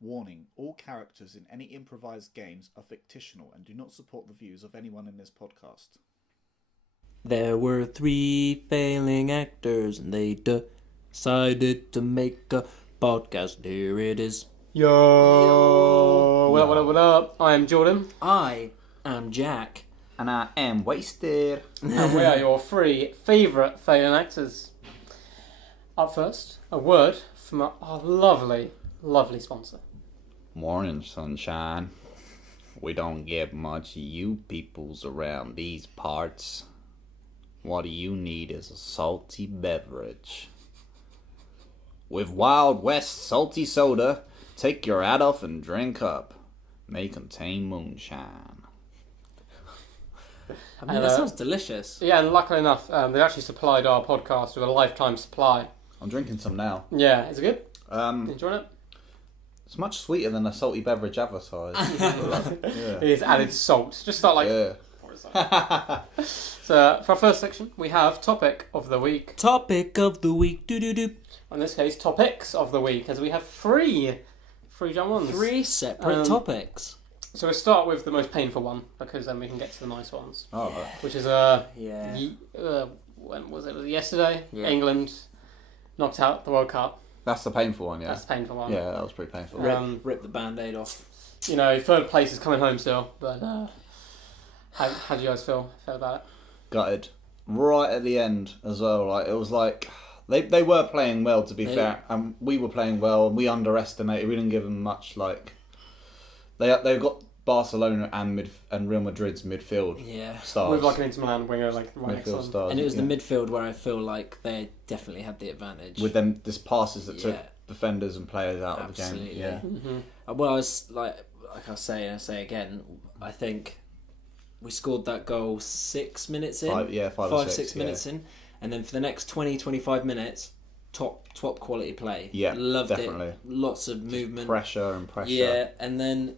Warning, all characters in any improvised games are fictional and do not support the views of anyone in this podcast. There were 3 failing actors and they decided to make a podcast. Here it is. Yo! What up? I am Jordan. I am Jack. And I am wasted. And we are your 3 favourite failing actors. Up first, a word from our lovely, lovely sponsor. Morning, sunshine. We don't get much of you peoples around these parts. What you need is a salty beverage. With Wild West salty soda, take your hat off and drink up. May contain moonshine. I mean, that sounds delicious. Yeah, and luckily enough, they actually supplied our podcast with a lifetime supply. I'm drinking some now. Yeah, is it good? You enjoying it? It's much sweeter than a salty beverage advertised. It is added salt. Just start like... Yeah. So, for our first section, we have Topic of the Week. Topic of the week. Do. In this case, Topics of the Week, as we have 3 John ones. 3 separate topics. So we'll start with the most painful one, because then we can get to the nice ones. Oh, Which is, when was it? Was it yesterday? Yeah. England knocked out the World Cup. that's the painful one, yeah. That's the painful one. Yeah, that was pretty painful. Rip the band-aid off. You know, third place is coming home still, but how do you guys feel about it? Gutted. Right at the end as well. Like it was like they were playing well, to be fair, and we were playing well, and we underestimated. We didn't give them much. Like they've got Barcelona and Real Madrid's midfield stars. With like an Inter Milan winger like right next to them. Stars, And it was the midfield where I feel like they definitely had the advantage. with them just passes that took defenders and players out of the game. Absolutely. Yeah. Mm-hmm. Well, I was like I say and I say again, I think we scored that goal 6 minutes in. 5 or 6 minutes in. And then for the next 20-25 minutes, top quality play. Yeah, Loved definitely. it. Lots of movement. Pressure. Yeah, and then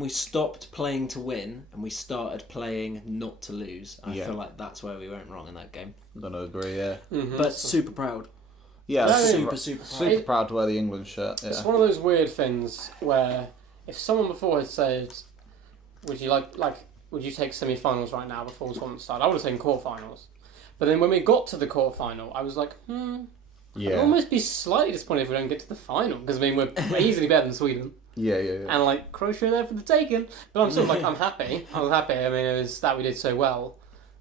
we stopped playing to win and we started playing not to lose. I feel like that's where we went wrong in that game. I'm gonna agree. Yeah. Mm-hmm. But super proud. Yeah. Super proud. Super proud to wear the England shirt. Yeah. It's one of those weird things where if someone before had said, would you take semi-finals right now before the tournament started? I would have taken quarterfinals. But then when we got to the quarterfinal, I was like, I'd almost be slightly disappointed if we don't get to the final. Because, I mean, we're easily better than Sweden. Yeah. And, like, Croatia there for the taking. But I'm sort of like, I'm happy. I was happy. I mean, it was that we did so well.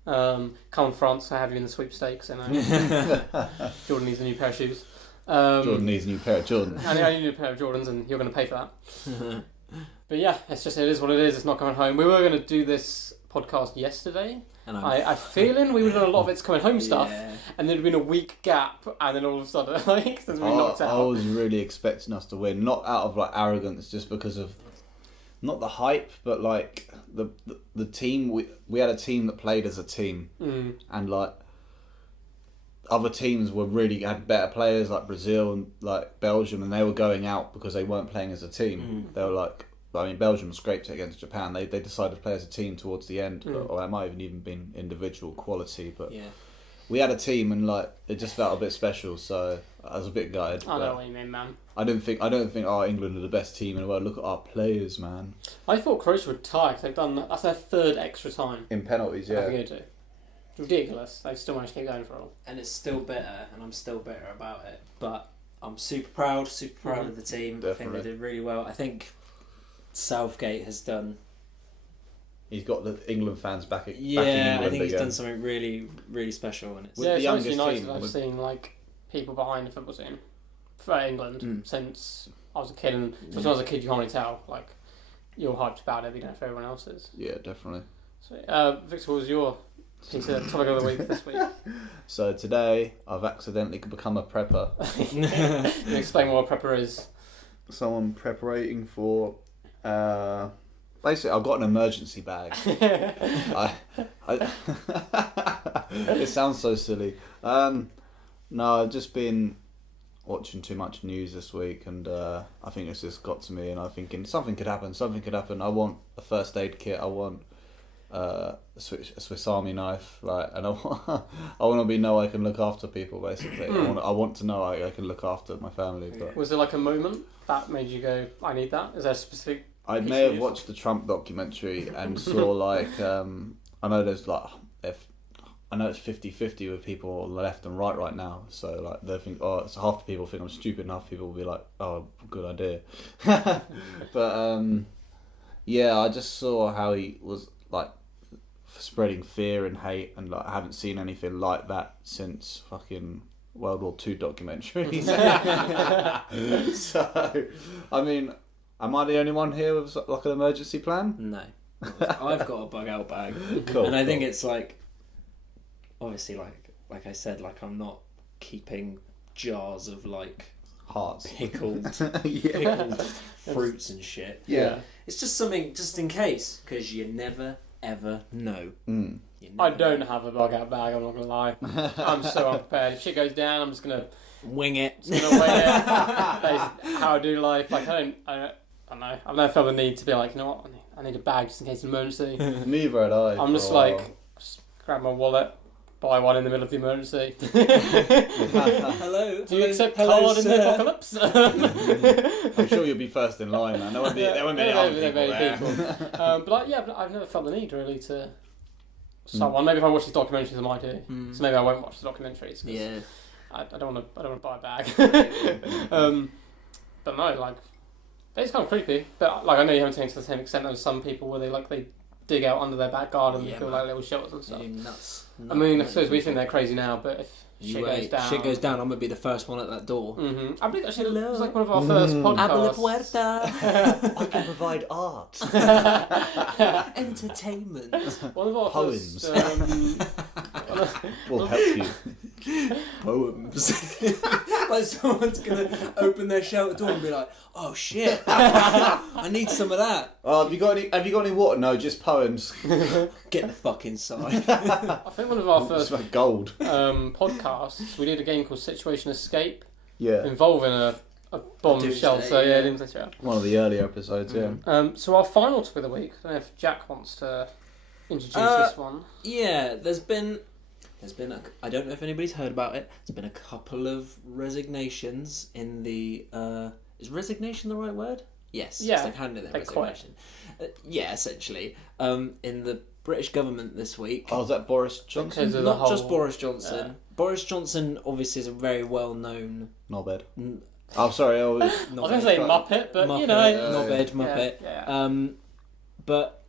Come on, France, I have you in the sweepstakes. And Jordan needs a new pair of shoes. Jordan needs a new pair of Jordans. I need a new pair of Jordans, and you're going to pay for that. But yeah, it is what it is. It's not coming home. We were going to do this podcast yesterday. And I feeling we would have done a lot of its coming home stuff, and there'd been a week gap, and then all of a sudden, like, since we knocked out. I was really expecting us to win, not out of like arrogance, just because of not the hype, but like the team. We had a team that played as a team, and like other teams had better players, like Brazil and like Belgium, and they were going out because they weren't playing as a team. They were like. I mean, Belgium scraped it against Japan. They decided to play as a team towards the end, or it might have even been individual quality. But we had a team, and like it just felt a bit special. So I was a bit gutted. I know what you mean, man. I don't think England are the best team in the world. Look at our players, man. I thought Croatia would tie because that's their 3rd extra time In penalties, yeah. It's ridiculous. They've still managed to keep going for all. And it's still bitter, and I'm still bitter about it. But I'm super proud of the team. Definitely. I think they did really well. I think Southgate has done. He's got the England fans back. Yeah, back in England I think he's again. done something really, really special. And it's With the It's youngest United team, I've seen like people behind the football team for England since I was a kid, and since I was a kid, you can't really tell. Like you're hyped about it, but you don't know if everyone else is. Yeah, definitely. So, Victor, what was your piece of topic of the week this week? So today, I've accidentally become a prepper. Can you explain what a prepper is? Someone preparating for. Basically, I've got an emergency bag. It sounds so silly. No, I've just been watching too much news this week, and I think it's just got to me, and I'm thinking something could happen. I want a first aid kit. I want a Swiss Army knife, like, and I want to be know I can look after people basically. I want to know I can look after my family. But Was there like a moment that made you go, I need that? Is there a specific? I may have watched the Trump documentary and saw like I know there's like I know it's 50-50 with people on the left and right now. So like they think, oh, so half the people think I'm stupid, and half the people will be like, oh, good idea. But yeah, I just saw how he was like spreading fear and hate, and like I haven't seen anything like that since fucking World War II documentaries. So, I mean, am I the only one here with like an emergency plan? No. I've got a bug out bag. Cool, and I think it's like, obviously, like I said, like I'm not keeping jars of like Hearts. pickled Yeah. pickled fruits and shit. Yeah. It's just something just in case, because you never ever know. Mm. You I never don't have a bug out bag, I'm not going to lie. I'm so unprepared. If shit goes down, I'm just going to wing it. wing it. That is how I do life. Like, I don't know. I've never felt the need to be like, you know what, I need a bag just in case of an emergency. Neither had I. I'm just like, just grab my wallet, buy one in the middle of the emergency. Hello. Do you accept hello, card in the sir. apocalypse? I'm sure you'll be first in line, man. There won't be any other people there. But like, yeah, but I've never felt the need really to. Someone. Maybe if I watch these documentaries, I might do. So maybe I won't watch the documentaries. 'Cause Yeah. I don't want to buy a bag. But no, like, it's kind of creepy. But like, I know you haven't taken it to the same extent as some people where they dig out under their back garden and feel like little shelters and stuff. Nuts. I mean, I suppose we think they're crazy now, but if You shit goes down, I'm gonna be the first one at that door. Mm-hmm. I believe actually it was like one of our first podcasts. puerta. I can provide art. Entertainment. One of our Poems. first. Will help you. Poems. Like someone's gonna open their shelter door and be like, "Oh shit, I need some of that." Oh, have you got any water? No, just poems. Get the fuck inside. I think one of our It's first like gold. podcasts, we did a game called Situation Escape Yeah. involving a bomb Doomsday, shelter. yeah. Doomsday shelter. One of the earlier episodes, yeah. So our final topic of the week. I don't know if Jack wants to introduce this one. Yeah, there's been I don't know if anybody's heard about it. There's been a couple of resignations in the. Is resignation the right word? Yes. Yeah, It's like handing in they quit. resignation. Yeah, essentially. In the British government this week. Oh, is that Boris Johnson? Because of the Not just whole- Boris Johnson. Boris Johnson obviously is a very well known. Knobhead. Oh, sorry. I was going to say Muppet, but you know. Knobhead, Muppet. Yeah. But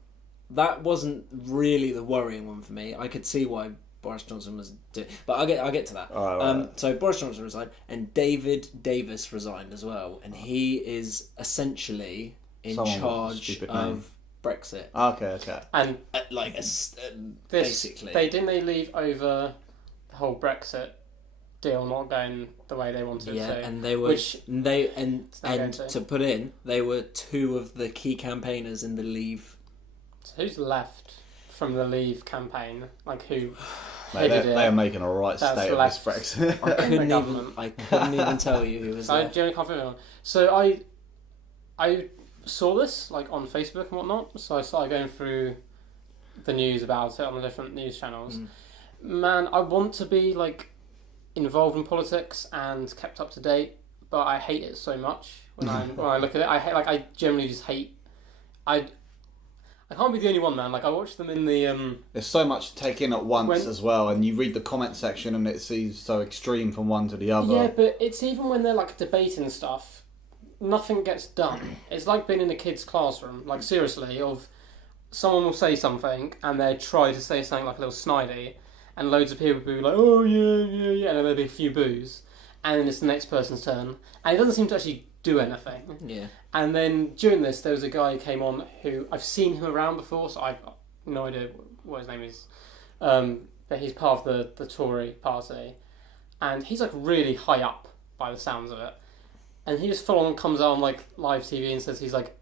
that wasn't really the worrying one for me. I could see why Boris Johnson was doing, but I'll get to that. Right. So Boris Johnson resigned, and David Davis resigned as well, and he is essentially in Someone with a charge stupid of name. Brexit. Okay. And Basically, they leave over the whole Brexit deal not going the way they wanted it to. and they were and to put in, they were two of the key campaigners in the Leave. So who's left from the Leave campaign? Like who Mate, headed it? they are making a right That's state of left. this Brexit. I couldn't even tell you who was I there. genuinely can't think of it. So I saw this like on Facebook and whatnot. So I started going through the news about it on the different news channels. Man, I want to be like involved in politics and kept up to date, but I hate it so much when I look at it. I generally just hate. I can't be the only one, man. Like I watched them in the There's so much to take in at once When- as well, and you read the comment section and it seems so extreme from one to the other. Yeah, but it's even when they're like debating stuff, nothing gets done. It's like being in a kid's classroom. Like seriously, of someone will say something and they try to say something like a little snidey, and loads of people will be like, "Oh yeah," and then there'll be a few boos, and then it's the next person's turn, and it doesn't seem to actually do anything. Yeah. And then during this, there was a guy who came on who I've seen him around before, so I've no idea what his name is. But he's part of the Tory party, and he's like really high up by the sounds of it. And he just full on comes out on like live TV and says he's like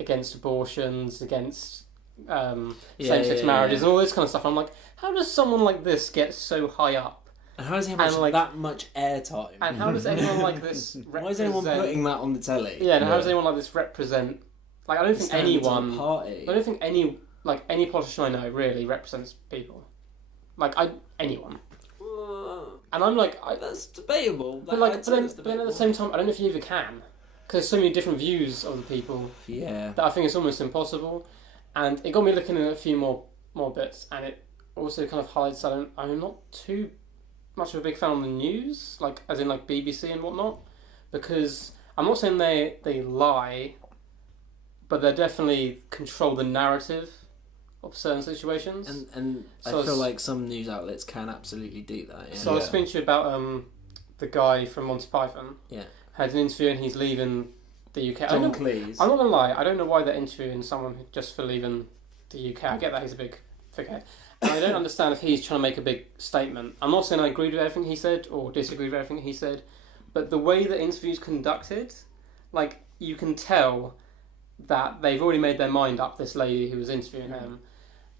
against abortions, against same-sex marriages, and all this kind of stuff. I'm like, how does someone like this get so high up? And how does he have that much airtime? And how does anyone like this Why is anyone putting that on the telly? Yeah, and how does anyone like this represent? Like, I don't think anyone. Party. I don't think any like any politician I know really represents people. Like anyone. And I'm like, that's debatable. But then at the same time, I don't know if you even can, because there's so many different views of the people. Yeah. That I think it's almost impossible. And it got me looking at a few more bits, and it also kind of highlights that I'm not too much of a big fan of the news, like as in like BBC and whatnot, because I'm not saying they lie, but they definitely control the narrative of certain situations. And so I feel like some news outlets can absolutely do that. Yeah. So I was speaking to you about the guy from Monty Python. Yeah. Had an interview and he's leaving the UK. John Cleese. I'm not gonna lie, I don't know why they're interviewing someone just for leaving the UK. I get that he's a big figurehead. And I don't understand if he's trying to make a big statement. I'm not saying I agreed with everything he said or disagreed with everything he said, but the way the interview's conducted, like, you can tell that they've already made their mind up, this lady who was interviewing him,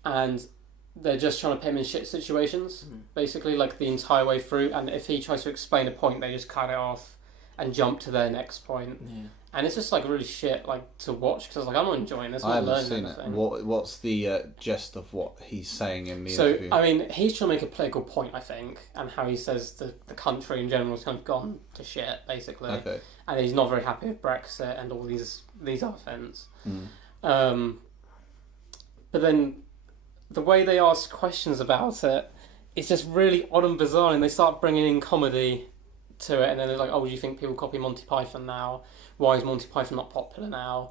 and they're just trying to put him in shit situations, basically, like, the entire way through, and if he tries to explain a point, they just cut it off and jump to their next point. Yeah. And it's just, like, really shit, like, to watch, because I was like, I'm not enjoying this, I'm I not haven't learning seen it. anything. What's the gist of what he's saying in the So, interview? I mean, he's trying to make a political point, I think, and how he says the country in general has kind of gone to shit, basically. Okay. And he's not very happy with Brexit and all these other things. Mm. But then the way they ask questions about it, it's just really odd and bizarre, and they start bringing in comedy to it, and then they're like, oh, do you think people copy Monty Python now? Why is Monty Python not popular now?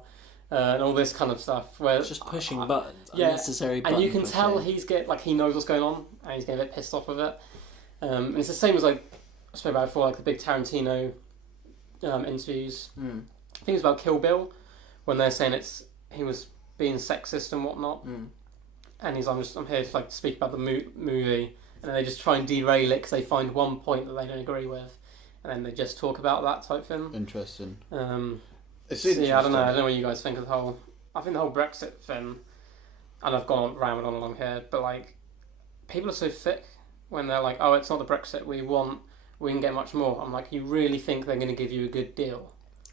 And all this kind of stuff. Where It's just pushing buttons, yeah, unnecessary button and you can pushing. tell he knows what's going on, and he's getting a bit pissed off with it. And it's the same as, like, I spoke about before, like the big Tarantino interviews. I think it's about Kill Bill, when they're saying he was being sexist and whatnot, and he's I'm here to, like, speak about the movie, and then they just try and derail it because they find one point that they don't agree with, and then they just talk about that type thing. Interesting. It's so, interesting. yeah, I don't know what you guys think of the whole. I think the whole Brexit thing, and I've gone rambled on along here, but, like, people are so thick when they're like, oh, it's not the Brexit we want, we can get much more. I'm like, you really think they're going to give you a good deal?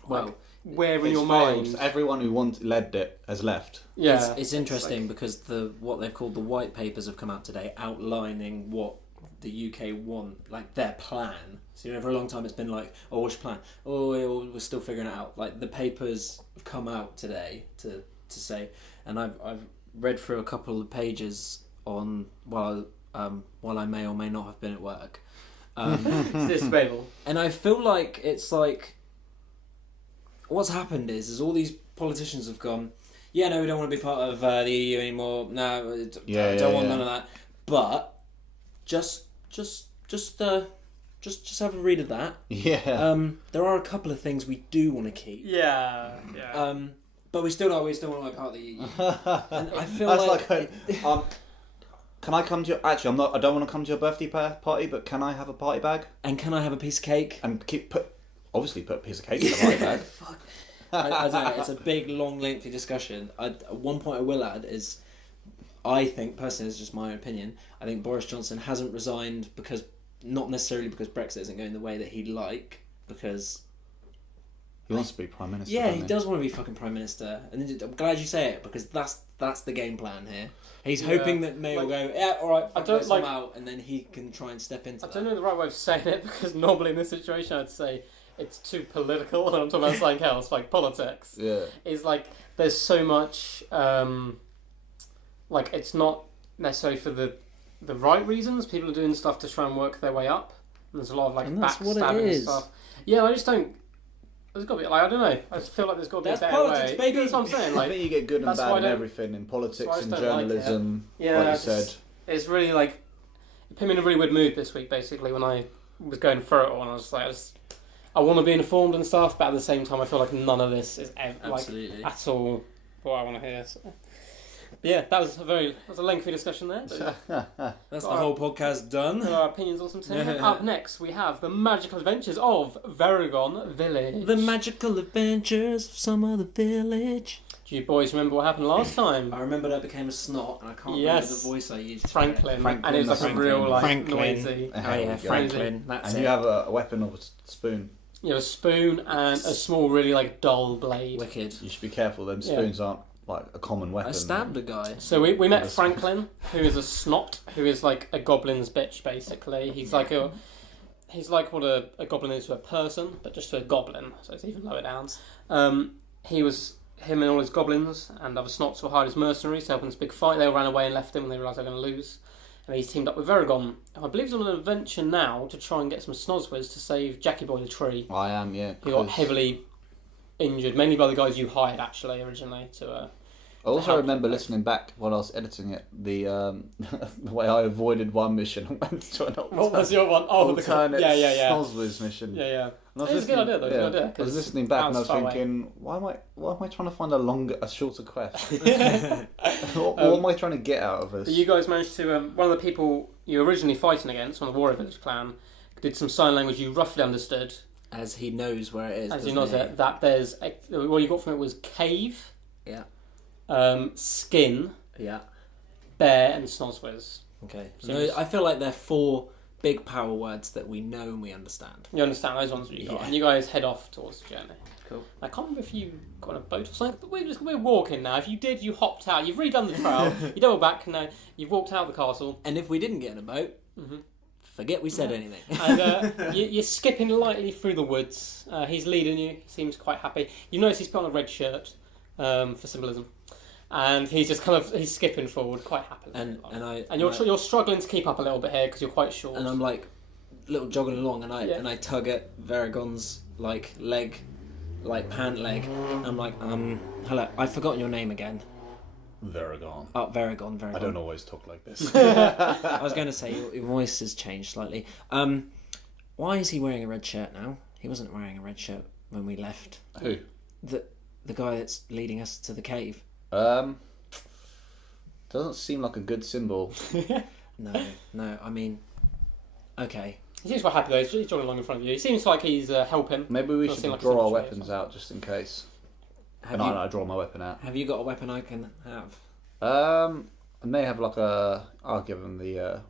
Well, like, where in It's your failed. mind? Everyone who led it has left. Yeah, it's interesting because what they've called the white papers have come out today outlining what the UK want, like their plan. So, you know, for a long time it's been like, oh, what's your plan? Oh, we're still figuring it out. Like, the papers have come out today to say, and I've read through a couple of pages on while I may or may not have been at work. it's debatable. And I feel like it's like what's happened is all these politicians have gone, yeah, no, we don't want to be part of the EU anymore. No, don't want none of that. But just have a read of that. Yeah. There are a couple of things we do want to keep. Yeah. But we still want to be part of the EU. And I feel can I come to your? Actually, I don't want to come to your birthday party, but can I have a party bag? And can I have a piece of cake? And put a piece of cake in the party bag. Fuck. I don't know. It's a big, long, lengthy discussion. One point I will add is, I think personally, it's just my opinion. I think Boris Johnson hasn't resigned not necessarily because Brexit isn't going the way that he'd like, because he wants to be prime minister. Yeah, he does want to be fucking prime minister, and I'm glad you say it because that's the game plan here. He's hoping that May will go, yeah, all right, I don't like out, and then he can try and step into. I don't know the right way of saying it because normally in this situation I'd say it's too political, and I'm talking about something else like politics. Yeah, it's like there's so much, like it's not necessarily for the right reasons. People are doing stuff to try and work their way up. And there's a lot of like backstabbing and stuff. Yeah, I just don't. There's got to be like I don't know. I just feel like there's got to be a better politics, way. baby. That's what I'm saying. Like, I think you get good and bad in everything in politics and journalism. Like like you said, it's really like it put me in a really weird mood this week. Basically, when I was going through it all, and I was like, I want to be informed and stuff, but at the same time, I feel like none of this is like at all what I want to hear. So. Yeah, that was a lengthy discussion there. That's the whole podcast done. Our opinions on some things. Up next, we have the magical adventures of Varagon Village. The magical adventures of some other village. Do you boys remember what happened last time? I remember that became a snot, and I can't remember the voice I used. Franklin. And it was like a real noisy. Oh yeah, Franklin. That's and you have a weapon of a spoon. You have a spoon and a small, really like dull blade. Wicked. You should be careful. Them spoons aren't like a common weapon. I stabbed a guy. So we met Franklin, who is a snot, who is like a goblin's bitch, basically. He's like what a goblin is to a person, but just to a goblin, so it's even lower down. Him and all his goblins and other snots were hired as mercenaries to help in this big fight. They all ran away and left him when they realised they were going to lose. And he's teamed up with Veragon. I believe he's on an adventure now to try and get some Snoswiz to save Jackie Boy the tree. I am, yeah. He got heavily injured, mainly by the guys you hired actually originally to. I also remember listening back while I was editing it, the the way I avoided one mission and went to an What was your one? Oh, alternate yeah. Snoswiz mission. Yeah. And It's a good idea though. Yeah, Good idea, I was listening back and I was thinking, why am I trying to find a shorter quest? what am I trying to get out of this? You guys managed to. One of the people you were originally fighting against, one of the Warrior Village clan, did some sign language you roughly understood. As he knows where it is. As he knows it, that there's what you got from it was cave. Yeah. Skin. Yeah. Bear and Snoswiz. Okay. So I feel like they're 4 big power words that we know and we understand. You understand those ones that you got, Yeah. and you guys head off towards the journey. Cool. I can't remember if you got on a boat or something, but we're walking now. If you did, you hopped out. You've redone the trail. You double back now. You've walked out of the castle. And if we didn't get in a boat, forget we said anything. And you're skipping lightly through the woods. He's leading you. He seems quite happy. You notice he's put on a red shirt for symbolism. And he's just he's skipping forward quite happily. And you're struggling to keep up a little bit here because you're quite short. And I'm like little jogging along, and I tug at Veragon's like leg, like pant leg. I'm like, hello, I've forgotten your name again. Veragon. Oh, Veragon. I don't always talk like this. I was going to say your voice has changed slightly. Why is he wearing a red shirt now? He wasn't wearing a red shirt when we left. Who? The guy that's leading us to the cave. Doesn't seem like a good symbol. No. I mean, okay. He seems quite happy though. He's jogging along in front of you. He seems like he's helping. Maybe we Doesn't should seem like draw our a weapons out just in case. I draw my weapon out. Have you got a weapon I can have? I may have I'll give him the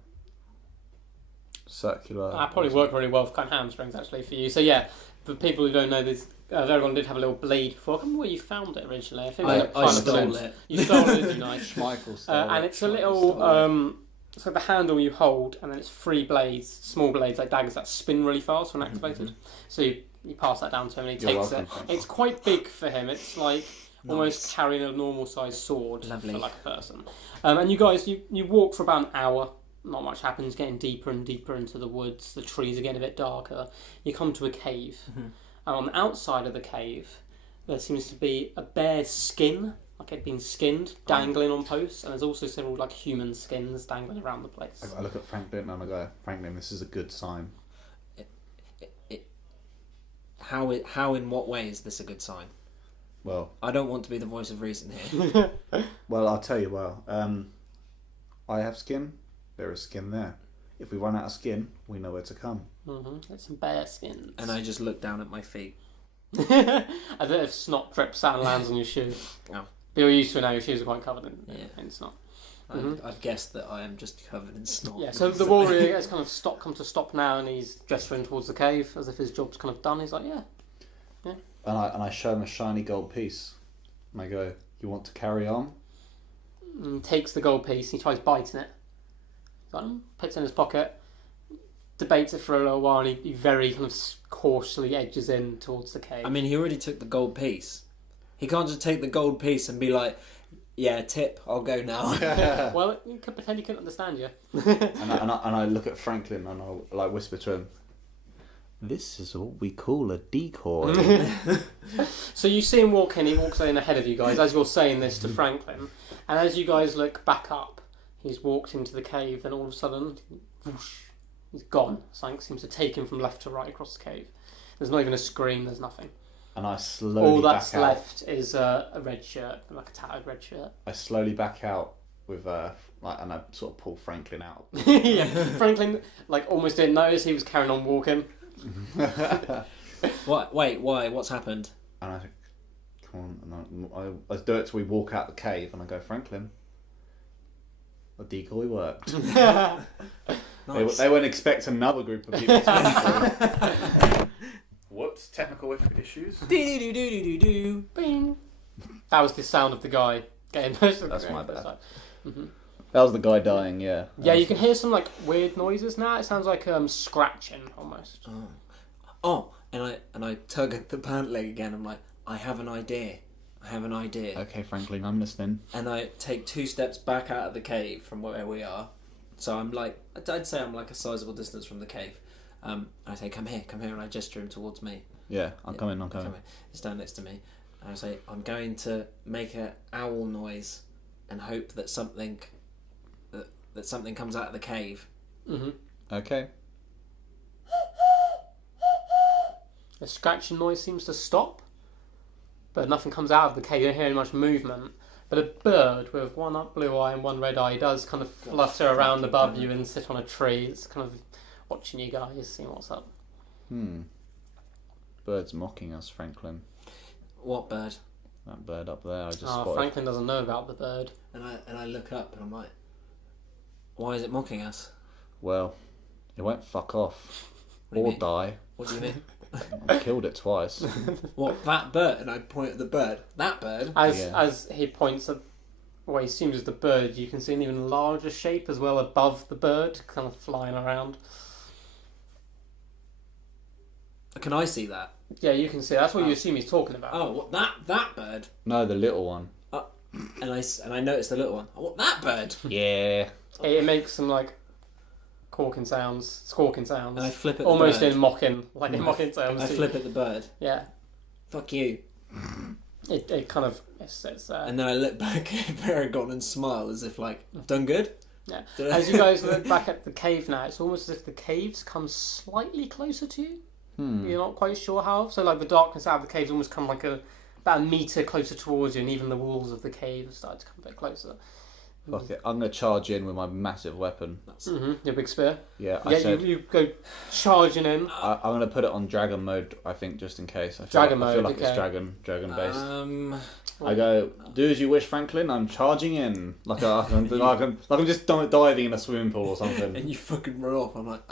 circular. That probably work really well for kind of hamstrings actually for you. So yeah, for people who don't know this, Veragon did have a little blade before. I can't remember where you found it originally. I think I stole it. You stole it, did you? Nice. Schmeichel stole And it. it's a little. It's like the handle you hold, and then it's 3 blades, small blades like daggers that spin really fast when activated. So you pass that down to him, and he takes it. It's quite big for him. It's like almost carrying a normal sized sword for like a person. And you guys, you walk for about an hour. Not much happens. Getting deeper and deeper into the woods. The trees are getting a bit darker. You come to a cave, and on the outside of the cave, there seems to be a bear's skin. Like it'd been skinned, dangling on posts, and there's also several like human skins dangling around the place. I look at Franklin and I go, Franklin, this is a good sign. How in what way is this a good sign? Well, I don't want to be the voice of reason here. well, I'll tell you. I have skin. There is skin there. If we run out of skin, we know where to come. It's some bear skins. And I just look down at my feet. I don't know if snot drips out and lands on your shoe. Oh. But you're used to it now. Your shoes are quite covered in snot. I've guessed that I am just covered in snot. Yeah, so the warrior has kind of come to stop now, and he's gesturing towards the cave as if his job's kind of done. He's like, yeah. And I show him a shiny gold piece. And I go, you want to carry on? And he takes the gold piece, and he tries biting it. Puts it in his pocket, debates it for a little while, and he very kind of cautiously edges in towards the cave. I mean, he already took the gold piece. He can't just take the gold piece and be like, yeah, tip, I'll go now. Well, he could pretend he couldn't understand you. and I look at Franklin and I'll like whisper to him, this is what we call a decoy. So you see him walk in, he walks in ahead of you guys as you're saying this to Franklin, and as you guys look back up, he's walked into the cave, and all of a sudden, whoosh, he's gone. Something seems to take him from left to right across the cave. There's not even a scream, there's nothing. And I slowly all that's back out. left is a red shirt, like a tattered red shirt. I slowly back out and I sort of pull Franklin out. Yeah, Franklin almost didn't notice he was carrying on walking. What? Wait, why? What's happened? And I think, come on, and I do it till we walk out the cave, and I go, Franklin, the decoy worked. Nice. They wouldn't expect another group of people to come through. Whoops, technical issues. Do. Bing. That was the sound of the guy Okay, That's my bad. Mm-hmm. That was the guy dying. Yeah. Yeah, you can hear some like weird noises now. It sounds like scratching almost. Oh, and I tug at the pant leg again. I'm like, I have an idea. Okay, Franklin, I'm listening. And I take 2 steps back out of the cave from where we are. So I'm like, I'd say I'm like a sizable distance from the cave. I say, come here, and I gesture him towards me. Yeah, I'm coming. He's down next to me. And I say, I'm going to make an owl noise and hope that something comes out of the cave. Mm-hmm. Okay. The scratching noise seems to stop, but nothing comes out of the cave. You don't hear any much movement. But a bird with one blue eye and one red eye does kind of flutter around above you and sit on a tree. It's kind of watching you guys, seeing what's up. Bird's mocking us, Franklin. What bird? That bird up there, I just spotted. Franklin doesn't know about the bird. And I look up and I'm like, why is it mocking us? Well, it won't fuck off. What do you Or mean? die. What do you mean? I killed it twice. What, that bird? And I point at the bird. That bird? As he points at what he assumes is the bird, you can see an even larger shape as well above the bird, kind of flying around. Can I see that? Yeah, you can see. That's what you assume he's talking about. Oh, what, that bird? No, the little one. And I noticed the little one. Oh, what, that bird? Yeah. It makes some like squawking sounds. And I flip at almost the bird. in mocking, like in mocking terms. I flip at the bird. Yeah. Fuck you. It kind of it's And then I look back at Paragon and smile as if like, I've done good. yeah. Did I- As you guys look back at the cave now, it's almost as if the caves come slightly closer to you. You're not quite sure how. So like the darkness out of the caves almost come like about a metre closer towards you, and even the walls of the cave have started to come a bit closer. Fuck it. I'm going to charge in with my massive weapon. Your big spear. Yeah, Yeah, I said you go charging in. I'm going to put it on dragon mode, I think, just in case. I Dragon feel mode, like it's okay. dragon based. I I go, do as you wish, Franklin. I'm charging in. Like I'm just diving in a swimming pool or something. And you fucking run off. I'm like,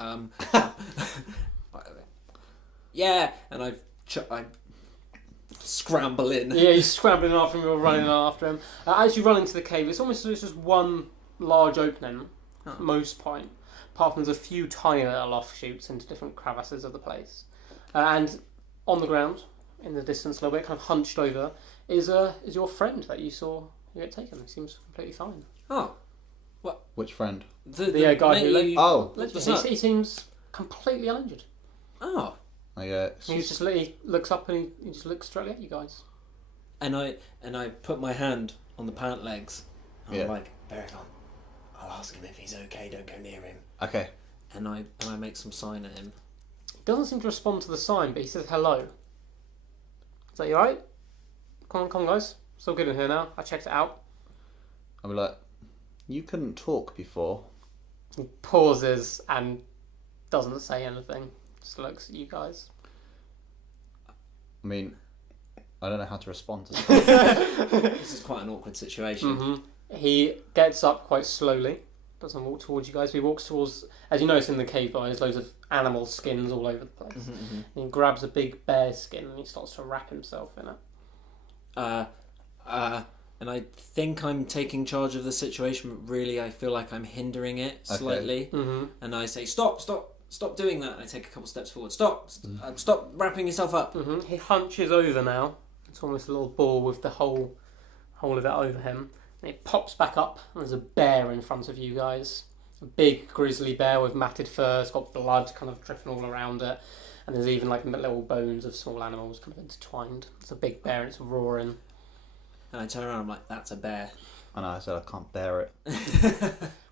yeah. And I scramble in. Yeah, he's scrambling after him, you're running after him. As you run into the cave, it's almost just one large opening at most point, apart from there's a few tiny little offshoots into different crevices of the place. And on the ground, in the distance a little bit, kind of hunched over, is your friend that you saw you get taken. He seems completely fine. Oh. Which friend? The guy who He he seems completely uninjured. Oh. He looks up and he just looks straight at you guys. And I put my hand on the pant legs. I'm like, Paragon, I'll ask him if he's okay, don't go near him. Okay. And I make some sign at him. He doesn't seem to respond to the sign, but he says hello. Is that you alright? Come on guys. It's all good in here now. I checked it out. I'll be like, you couldn't talk before. He pauses and doesn't say anything. Just looks at you guys. I mean, I don't know how to respond to that. This is quite an awkward situation. Mm-hmm. He gets up quite slowly. Doesn't walk towards you guys. He walks towards, as you notice in the cave bar, there's loads of animal skins all over the place. And he grabs a big bear skin and he starts to wrap himself in it. And I think I'm taking charge of the situation, but really I feel like I'm hindering it slightly. Mm-hmm. And I say, stop doing that. And I take a couple steps forward. Stop wrapping yourself up. Mm-hmm. He hunches over now. It's almost a little ball with the whole of it over him. And it pops back up and there's a bear in front of you guys. A big grizzly bear with matted fur. It's got blood kind of dripping all around it. And there's even like little bones of small animals kind of intertwined. It's a big bear and it's roaring. And I turn around, I'm like, that's a bear. And I said, I can't bear it.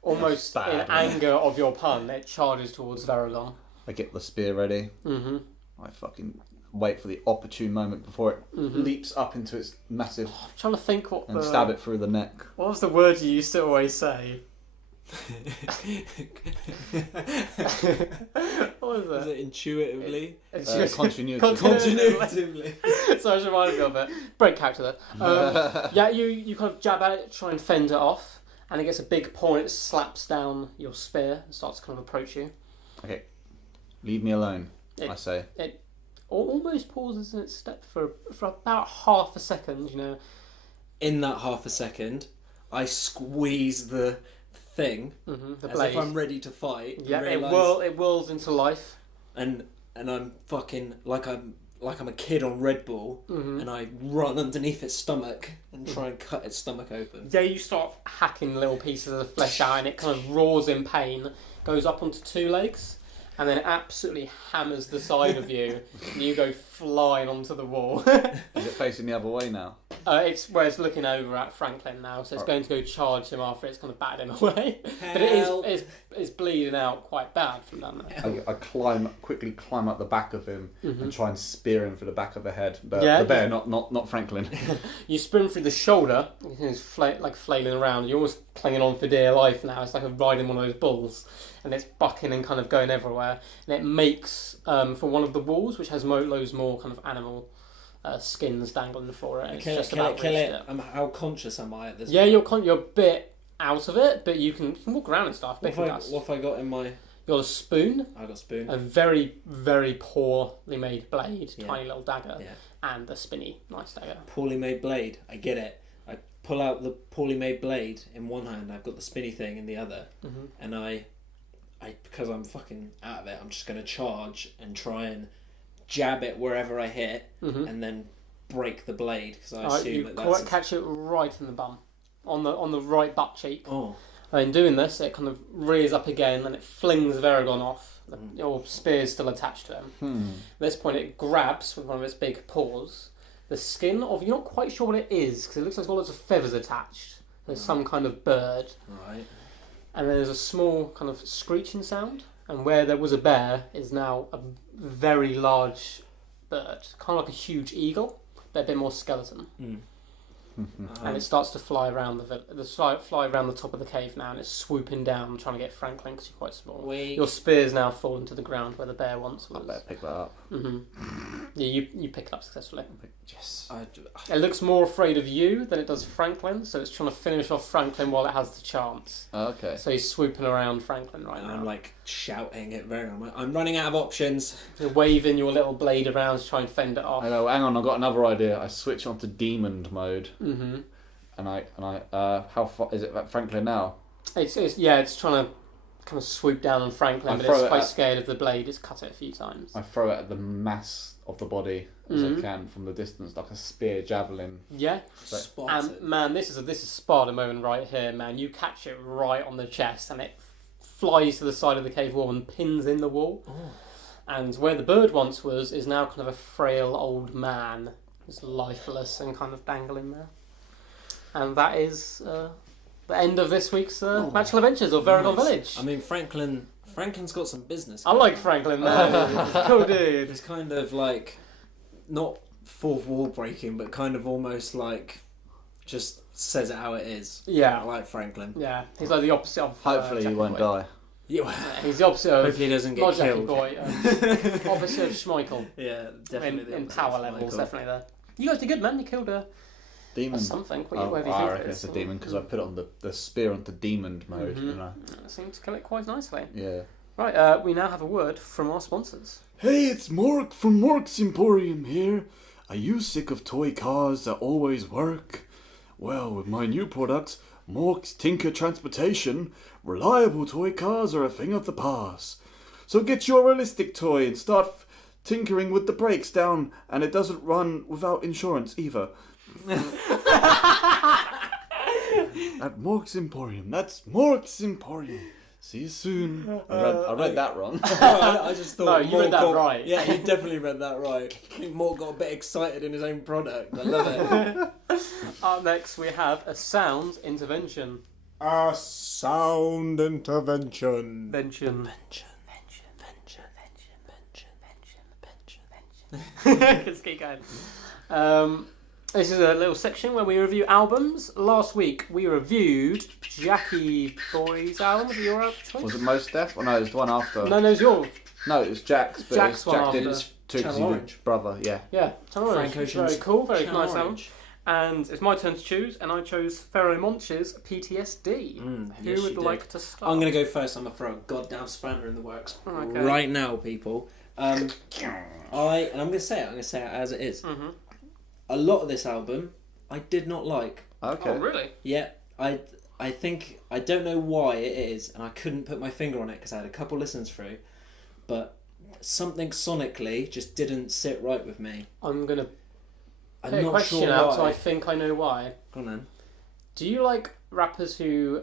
Almost in anger of your pun, it charges towards Varagon. I get the spear ready. Mm-hmm. I fucking wait for the opportune moment before it leaps up into its massive... I'm trying to think and stab it through the neck. What was the word you used to always say? What was Is it intuitively? Continuity. Continuatively. So I just reminded me of it. Break character there. Yeah, you kind of jab at it, try and fend it off, and it gets a big paw and it slaps down your spear and starts to kind of approach you. Okay. Leave me alone, I say. It almost pauses in its step for about half a second, in that half a second, I squeeze the thing The as blade. if I'm ready to fight. Yeah, and it realise- whirls into life. and I'm fucking like I'm a kid on Red Bull, and I run underneath its stomach and try and cut its stomach open. Yeah, you start hacking little pieces of the flesh out, and it kind of roars in pain, goes up onto two legs, and then absolutely hammers the side of you, and you go flying onto the wall. Is it facing the other way now? It's where it's looking over at Franklin now, so it's going to go charge him after it's kind of batted him away. But it's bleeding out quite bad from down there. I quickly climb up the back of him and try and spear him for the back of the head. Yeah, the bear, not Franklin. You sprint through the shoulder, he's flailing around. You're almost clinging on for dear life now. It's like riding one of those bulls, and it's bucking and kind of going everywhere. And it makes for one of the walls, which has loads more kind of animal skins dangling for it. It's Kill just it. about reached it. How conscious am I at this? Yeah, point? you're a bit out of it, but you can walk around and stuff. What have I got in my? You got a spoon, I got a spoon. a very very poorly made blade, Yeah. tiny little dagger, Yeah. and a spinny nice dagger. Poorly made blade. I get it. I pull out the poorly made blade in one hand. I've got the spinny thing in the other, and I because I'm fucking out of it. I'm just gonna charge and try and jab it wherever I hit, and then break the blade because I assume You that's. catch it right in the bum, on the right butt cheek. Oh. And in doing this, it kind of rears up again and it flings Varagon off. Your spear's still attached to him. At this point, it grabs with one of its big paws the skin of, you're not quite sure what it is because it looks like it's got lots of feathers attached. There's some kind of bird. Right. And then there's a small kind of screeching sound. And where there was a bear is now a very large bird, kind of like a huge eagle, but a bit more skeleton. And it starts to fly around fly around the top of the cave now, and it's swooping down, trying to get Franklin because you're quite small. Your spear's now fallen to the ground where the bear once was. I better pick that up. Yeah, you pick it up successfully. Yes. It looks more afraid of you than it does Franklin, so it's trying to finish off Franklin while it has the chance. Okay. So he's swooping around Franklin right And now. I'm like shouting at Varagon. I'm running out of options. You're waving your little blade around to try and fend it off. I know. Hang on, I've got another idea. I switch on to demon mode, and I how far is it at Franklin now? It's trying to kind of swoop down on Franklin, but it's quite scared of the blade. It's cut it a few times. I throw it at the mass of the body as I can from the distance, like a spear javelin. Yeah. Spartan. And man, this is Sparta moment right here, man. You catch it right on the chest, and it flies to the side of the cave wall and pins in the wall. And where the bird once was is now kind of a frail old man, who's lifeless and kind of dangling there. And that is the end of this week's Magical Adventures of Varagon Village. I mean, Franklin's got some business. I like Franklin, man. Cool dude. It's kind of like not fourth wall breaking, but kind of almost like just says it how it is. Yeah. I like Franklin. Yeah, he's like the opposite of. Hopefully he Jackie won't Boy. die. Yeah. He's the opposite of. Hopefully he doesn't get not Jackie killed. Boy. Opposite of Schmeichel. Yeah, definitely. In power levels, definitely there. You guys did good, man. You killed a Demon. something. Oh, Whatever you I think reckon it it's is. a demon because I put it on the spear onto demon mode. You know. That seems to kill it quite nicely. Yeah. Right, we now have a word from our sponsors. Hey, it's Mork from Mork's Emporium here. Are you sick of toy cars that always work? Well, with my new products, Mork's Tinker Transportation, reliable toy cars are a thing of the past. So get your realistic toy and start tinkering with the brakes down, and it doesn't run without insurance either. At Mork's Emporium. That's Mork's Emporium. See you soon. I read that wrong. I just thought. No, you read that Mork got- right. Yeah, you definitely read that right. I think Mork got a bit excited in his own product. I love it. Up next, we have a sound intervention. A sound intervention. Let's keep going. This is a little section where we review albums. Last week we reviewed Jackie Boy's album. Was it your choice? Was it Most Def? Or no, it was the one after. No, it was your. No, it was Jack's. But Jack's one Jack did after. his too because Channel he was Orange. brother. Yeah. Yeah, Channel Orange. Frank It's very Ocean's cool, very Channel nice album. Orange. And it's my turn to choose, and I chose Pharoah Monch's PTSD. Who yes, would you like did. to start? I'm going to go first. I'm going to throw a goddamn spanner in the works Okay. right now, people. And I'm going to say it. I'm going to say it as it is. Mm-hmm. A lot of this album I did not like. Okay. Oh, really? Yeah, I think I don't know why it is, and I couldn't put my finger on it because I had a couple listens through, but something sonically just didn't sit right with me. I'm going to I'm put a not question sure out, why. so I think I know why. Go on then. Do you like rappers who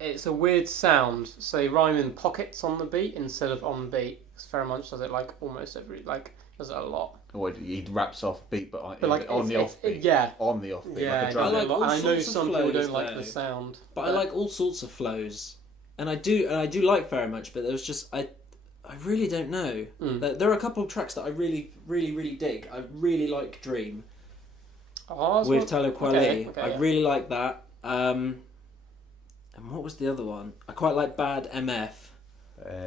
it's a weird sound, so they rhyme in pockets on the beat instead of on beat? Because Pheromonch does it like almost every, like, does it a lot. Or he raps off beat, but Like on the off beat. Yeah. On the off beat. Yeah, Like a drum. I like all I know sorts of some people flows, don't like though. the sound. But I like all sorts of flows, and I do like Pheromonch, but there was just I really don't know. There are a couple of tracks that I really, really, really dig. I really like Dream with Talib Kweli. Okay, I really like that. And what was the other one? I quite like Bad MF.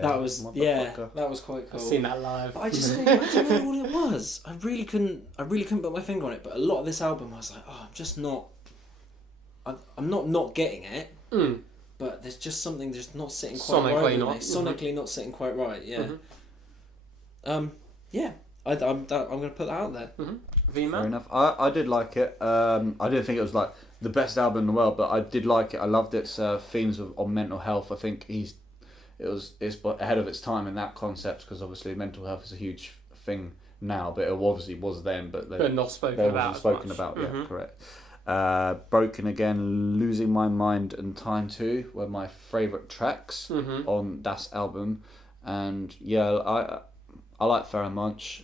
That was that was quite cool. I've seen that live. But I just think, I don't know what it was. I really couldn't put my finger on it. But a lot of this album, I was like, I'm just not. I'm not getting it. But there's just something just not sitting quite Sonically right. not. With me. Sonically not sitting quite right. Yeah. Yeah. I'm going to put that out there. V-Man? Fair enough. I did like it. I didn't think it was like the best album in the world, but I did like it. I loved its themes on mental health. I think it's ahead of its time in that concept, because obviously mental health is a huge thing now, but it obviously was then. But not spoken they about. wasn't spoken about. Yeah, correct. Broken Again, Losing My Mind, and Time 2 were my favourite tracks on Das album, and yeah, I like Pheromonch.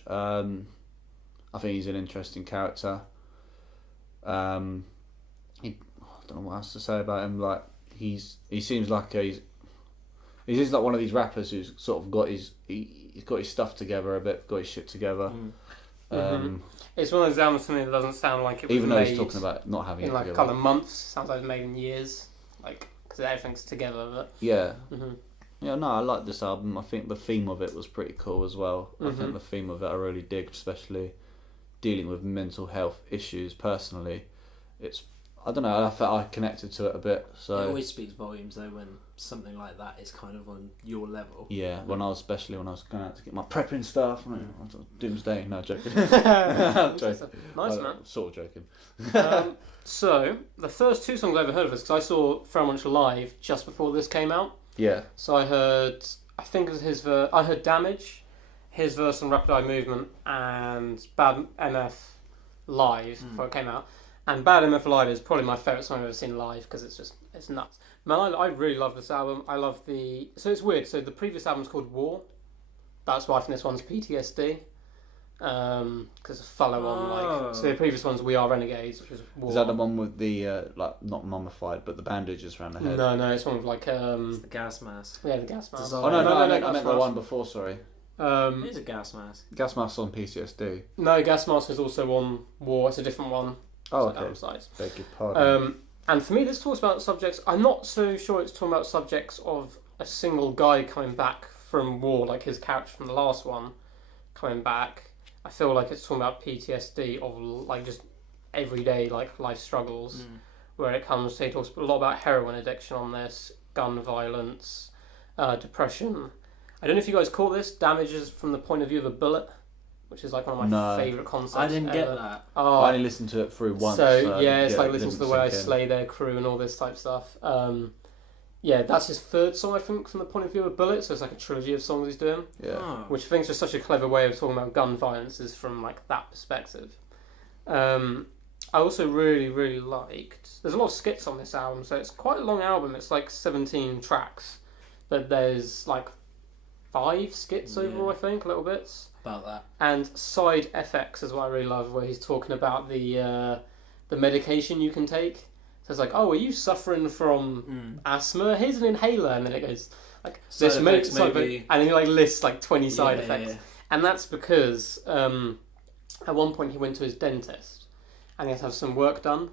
I think he's an interesting character. I don't know what else to say about him. Like he seems like he's like one of these rappers who's sort of got he's got his stuff together a bit, got his shit together. It's one of those albums to me that doesn't sound like it was Even though made he's talking about not having in it like a together. couple of months. Sounds like it was made in years, like because everything's together. But Yeah. Yeah, no, I like this album. I think the theme of it was pretty cool as well. I think the theme of it I really dig, especially dealing with mental health issues personally. I don't know, I felt I connected to it a bit. So It always speaks volumes though when something like that is kind of on your level. yeah, especially when I was going out to get my prepping stuff, doomsday. No, joking. nice man. Sort of joking. So the first two songs I ever heard of this, because I saw Pheromonch live just before this came out. Yeah. So I think it was his verse. I heard Damage, his verse on Rapid Eye Movement, and Bad MF live before it came out. And Bad MF live is probably my favourite song I've ever seen live, because it's nuts. Man, I really love this album. I love so it's weird. So the previous album's called War. That's why I think this one's PTSD. Because follow on so the previous one's We Are Renegades, which is War. Is that the one with the like not mummified but the bandages around the head? No, it's one with like It's the gas mask. yeah, the gas mask. Design. Oh no, I meant gas the mask. one before. Sorry, It is a gas mask. gas mask on PTSD. No, gas mask is also on War. It's a different one. Oh, It's like okay. outside. Beg your pardon. And for me, this talks about subjects. I'm not so sure it's talking about subjects of a single guy coming back from war, like his character from the last one coming back. I feel like it's talking about PTSD of like just everyday like life struggles, where it comes to, he talks a lot about heroin addiction on this, gun violence, depression. I don't know if you guys caught this. Damage is from the point of view of a bullet, which is like one of my favourite concepts. I didn't get ever. that. Oh, I only listened to it through once. so yeah, it's like listen to didn't the way I sink in. slay their crew and all this type of stuff. Yeah, that's his third song, I think, from the point of view of Bullet. So it's like a trilogy of songs he's doing, Yeah. which I think is just such a clever way of talking about gun violence, is from like that perspective. I also really, really liked. There's a lot of skits on this album, so it's quite a long album. It's like 17 tracks, but there's like 5 skits overall, I think, little bits. About that. And Side FX is what I really love, where he's talking about the medication you can take. So it's like, oh, are you suffering from asthma? Here's an inhaler, and then it goes like Side effects, maybe. and then he like lists like 20 side effects, Yeah. and that's because at one point he went to his dentist, and he had to have some work done,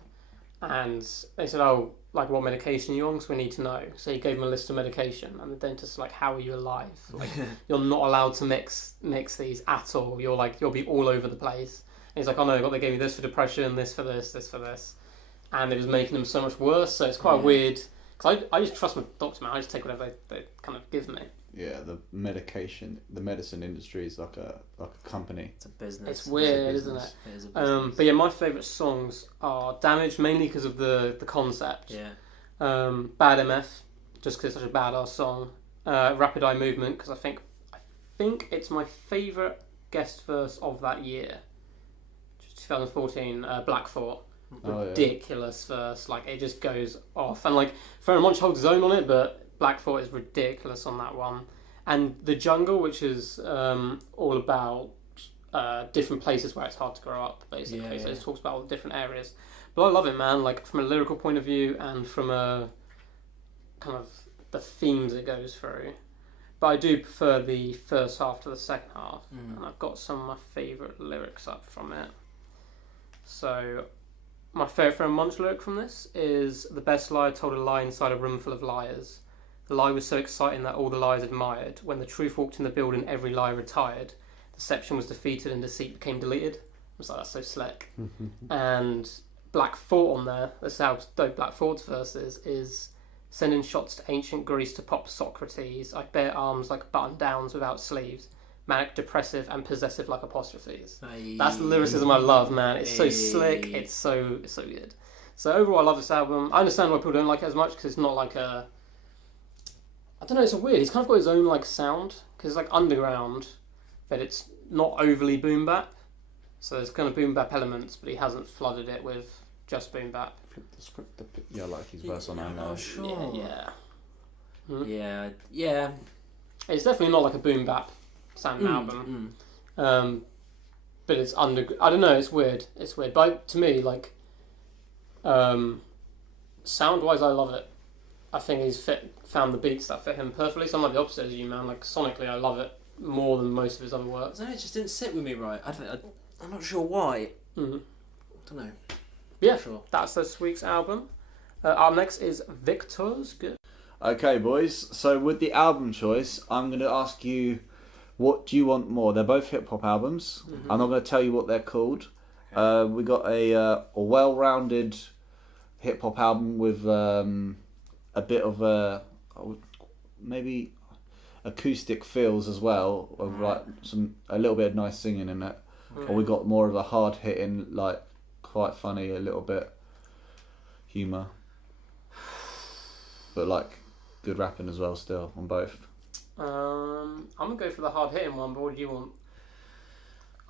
and they said, oh, like what medication are you on? So we need to know. So he gave him a list of medication, and the dentist was like, how are you alive? Like you're not allowed to mix these at all. You'll be all over the place. And he's like, oh no, they gave me this for depression, this for this, this for this. And it was making them so much worse, so it's quite weird. Because I just trust my doctor, man. I just take whatever they kind of give me. yeah, the medicine industry is like a company. It's a business. It's weird, isn't it? It is a business. But yeah, my favourite songs are Damage, mainly because of the concept. Yeah. Bad MF, just because it's such a badass song. Rapid Eye Movement, because I think it's my favourite guest verse of that year, 2014. Black Thought, ridiculous verse. Like it just goes off, and like Pheromonch holds his own on it, but Black Thought is ridiculous on that one. And The Jungle, which is all about different places where it's hard to grow up, basically. So it talks about all the different areas. But I love it, man. Like from a lyrical point of view and from a kind of the themes it goes through. But I do prefer the first half to the second half, and I've got some of my favourite lyrics up from it. So my favourite Pheromonch lyric from this is: "The best liar told a lie inside a room full of liars. The lie was so exciting that all the liars admired. When the truth walked in the building, every lie retired. Deception was defeated and deceit became deleted." I was like, that's so slick. And Black Thought on there, that's how dope Black Thought's verse is: "Sending shots to ancient Greece to pop Socrates. I bear arms like button downs without sleeves. Manic, depressive, and possessive like apostrophes." That's the lyricism I love, man. It's so slick. It's so good. So overall, I love this album. I understand why people don't like it as much, because it's not like a... I don't know, it's a weird... He's kind of got his own like sound, because it's like underground, but it's not overly boom bap. So there's kind of boom bap elements, but he hasn't flooded it with just boom bap. Flip the script a bit. Yeah, I like his verse on that. Oh, sure. Yeah. Yeah. It's definitely not like a boom bap sounding album. But it's I don't know, it's weird. But to me, like, sound wise, I love it. I think he's found the beats that fit him perfectly. So I'm like the opposite as you, man. Like sonically, I love it more than most of his other work. No, it just didn't sit with me right. I'm not sure why. I don't know. Yeah, Sure. That's this week's album. Up next is Victor's Good. Okay, boys. So with the album choice, I'm going to ask you, what do you want more? They're both hip hop albums. I'm not going to tell you what they're called. We got a well-rounded hip hop album with a bit of maybe acoustic feels as well, of like a little bit of nice singing in it. Or we got more of a hard hitting, like quite funny, a little bit humour, but like good rapping as well still on both. I'm gonna go for the hard hitting one, but what do you want?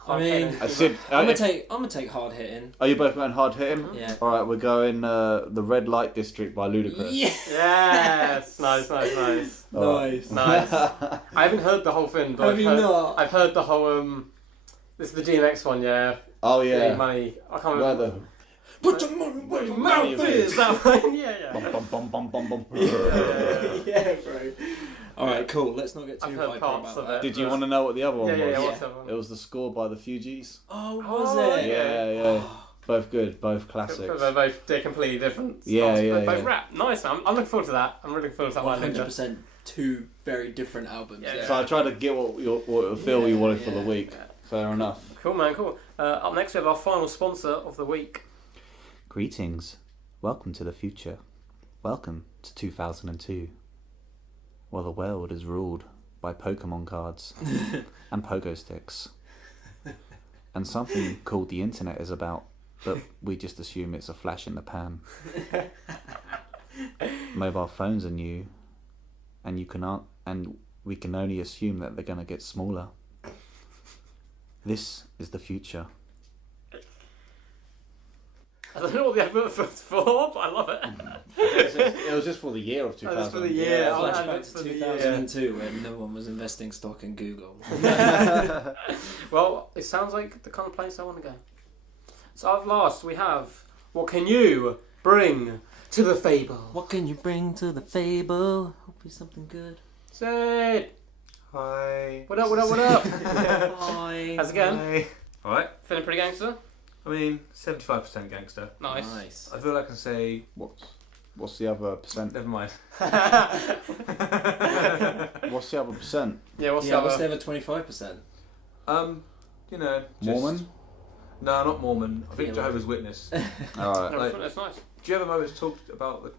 I'm gonna take hard hitting. Are you both going hard hitting? Yeah. All right, we're going the Red Light District by Ludacris. Yeah. Yes, nice. Nice. I haven't heard the whole thing, but not? I've heard the whole. This is the DMX one, yeah. Oh yeah. Need money. I can't remember. Put your money where your mouth is. That one, yeah. Bum, bum, bum, bum. Yeah, bro. All right, cool. Let's not get too I've heard hyper parts about of that. it. Did you want to know what the other one was? Yeah. was? What's It was the score by the Fugees. Oh, Oh, was it? Yeah. Both good, both classics. They're completely different. Yeah, styles, yeah, but both yeah. rap. Nice, man. I'm looking forward to that. I'm really looking forward to that one. 100% two very different albums. Yeah. Yeah. So I tried to get what feel you wanted for the week. Yeah. Fair enough. Cool, man. Cool. Up next, we have our final sponsor of the week. Greetings. Welcome to the future. Welcome to 2002. Well, the world is ruled by Pokemon cards and pogo sticks. And something called the internet is about, but we just assume it's a flash in the pan. Mobile phones are new, and we can only assume that they're going to get smaller. This is the future. I don't know what the advert was for, but I love it. It was just for the year of 2000. Just for the year. Yeah, I'll add flashback it to for the 2002 when no one was investing stock in Google. Well, it sounds like the kind of place I want to go. So at last we have, what can you bring to the fable? What can you bring to the fable? Hopefully something good. Sid! Hi. What up? Hi. How's it going? Hi. Alright. Feeling pretty gangster? I mean, 75% gangster. Nice. I feel like I can say, What's the other percent? never mind. What's the other percent? Yeah, what's Yeah, the what's other? the other 25%? You know, just... Mormon? No, not Mormon. I think Yeah, Jehovah's Witness. Alright. No, Like- that's nice. Do you ever always talked about the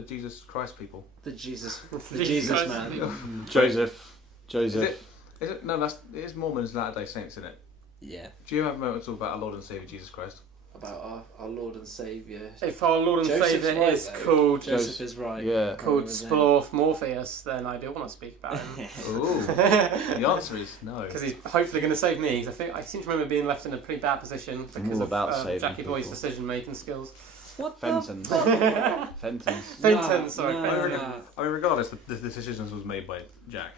Jesus Christ people. The Jesus Jesus Christ. man. Joseph. Is it? No, it is Mormons, Latter Day Saints, isn't it? Yeah. Do you have a moment to talk about our Lord and Saviour Jesus Christ? About our Lord and Saviour. If our Lord and Joseph's Saviour right, is though. called Joseph is right. Yeah. called His name. Splorf Morpheus, then I do want to speak about him. Ooh. The answer is no. Because he's hopefully going to save me. 'Cause I seem to remember being left in a pretty bad position because all about of saving Jackie Boy's people. decision-making skills. What Fenton. the fuck? Fenton. Fenton, sorry, Fenton. Nah. I mean, regardless, the decisions was made by Jack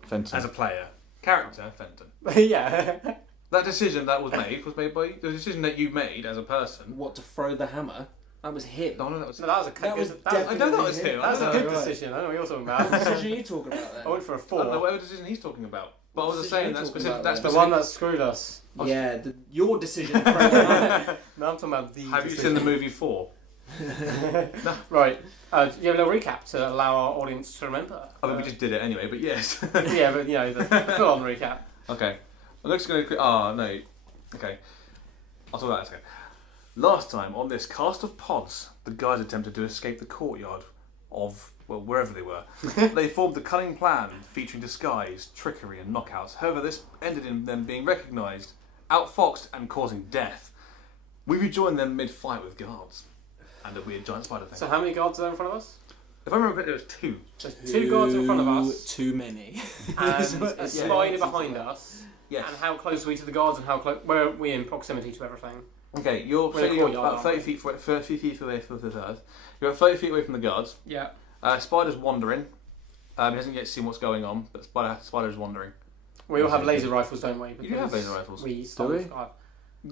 Fenton. as a player. Character, Fenton. Yeah. That decision that was made by the decision that you made as a person. What, to throw the hammer? That was him. No, that was. No, that was a That was I know that was him. That was a I good don't know. decision. I don't know what you're talking What about. decision are you talking about then? I went for a I don't know 4. whatever decision he's talking about. But I was just decision saying are you that talking specific. about That then? The specific. one that screwed us. Yeah, your decision to throw the hammer. No, I'm talking about the Have you decision. seen the movie 4? Right. Do you have a little recap to allow our audience to remember? I mean, we just did it anyway. But yes. Yeah, but you know, the full-on recap. Okay. I'm just going to... Oh, no. Okay. I'll talk about that a second. Last time on this cast of pods, the guys attempted to escape the courtyard of, well, wherever they were. They formed a cunning plan featuring disguise, trickery and knockouts. However, this ended in them being recognised, outfoxed and causing death. We rejoined them mid-fight with guards and a weird giant spider thing. So how many guards are there in front of us? If I remember correctly, there was 2. There's 2 guards in front of us. Too many. And a Yeah. spider behind us. Yes. And how close are we to the guards and how close... Where are we in proximity to everything? Okay, you're, We're in a you're courtyard, about 30 aren't we? feet away from the earth. You're about 30 feet away from the guards. Yeah. Spider's wandering. He hasn't yet seen what's going on, but Spider's wandering. We all have laser rifles, don't we? You do have laser rifles. We stole we? the sky.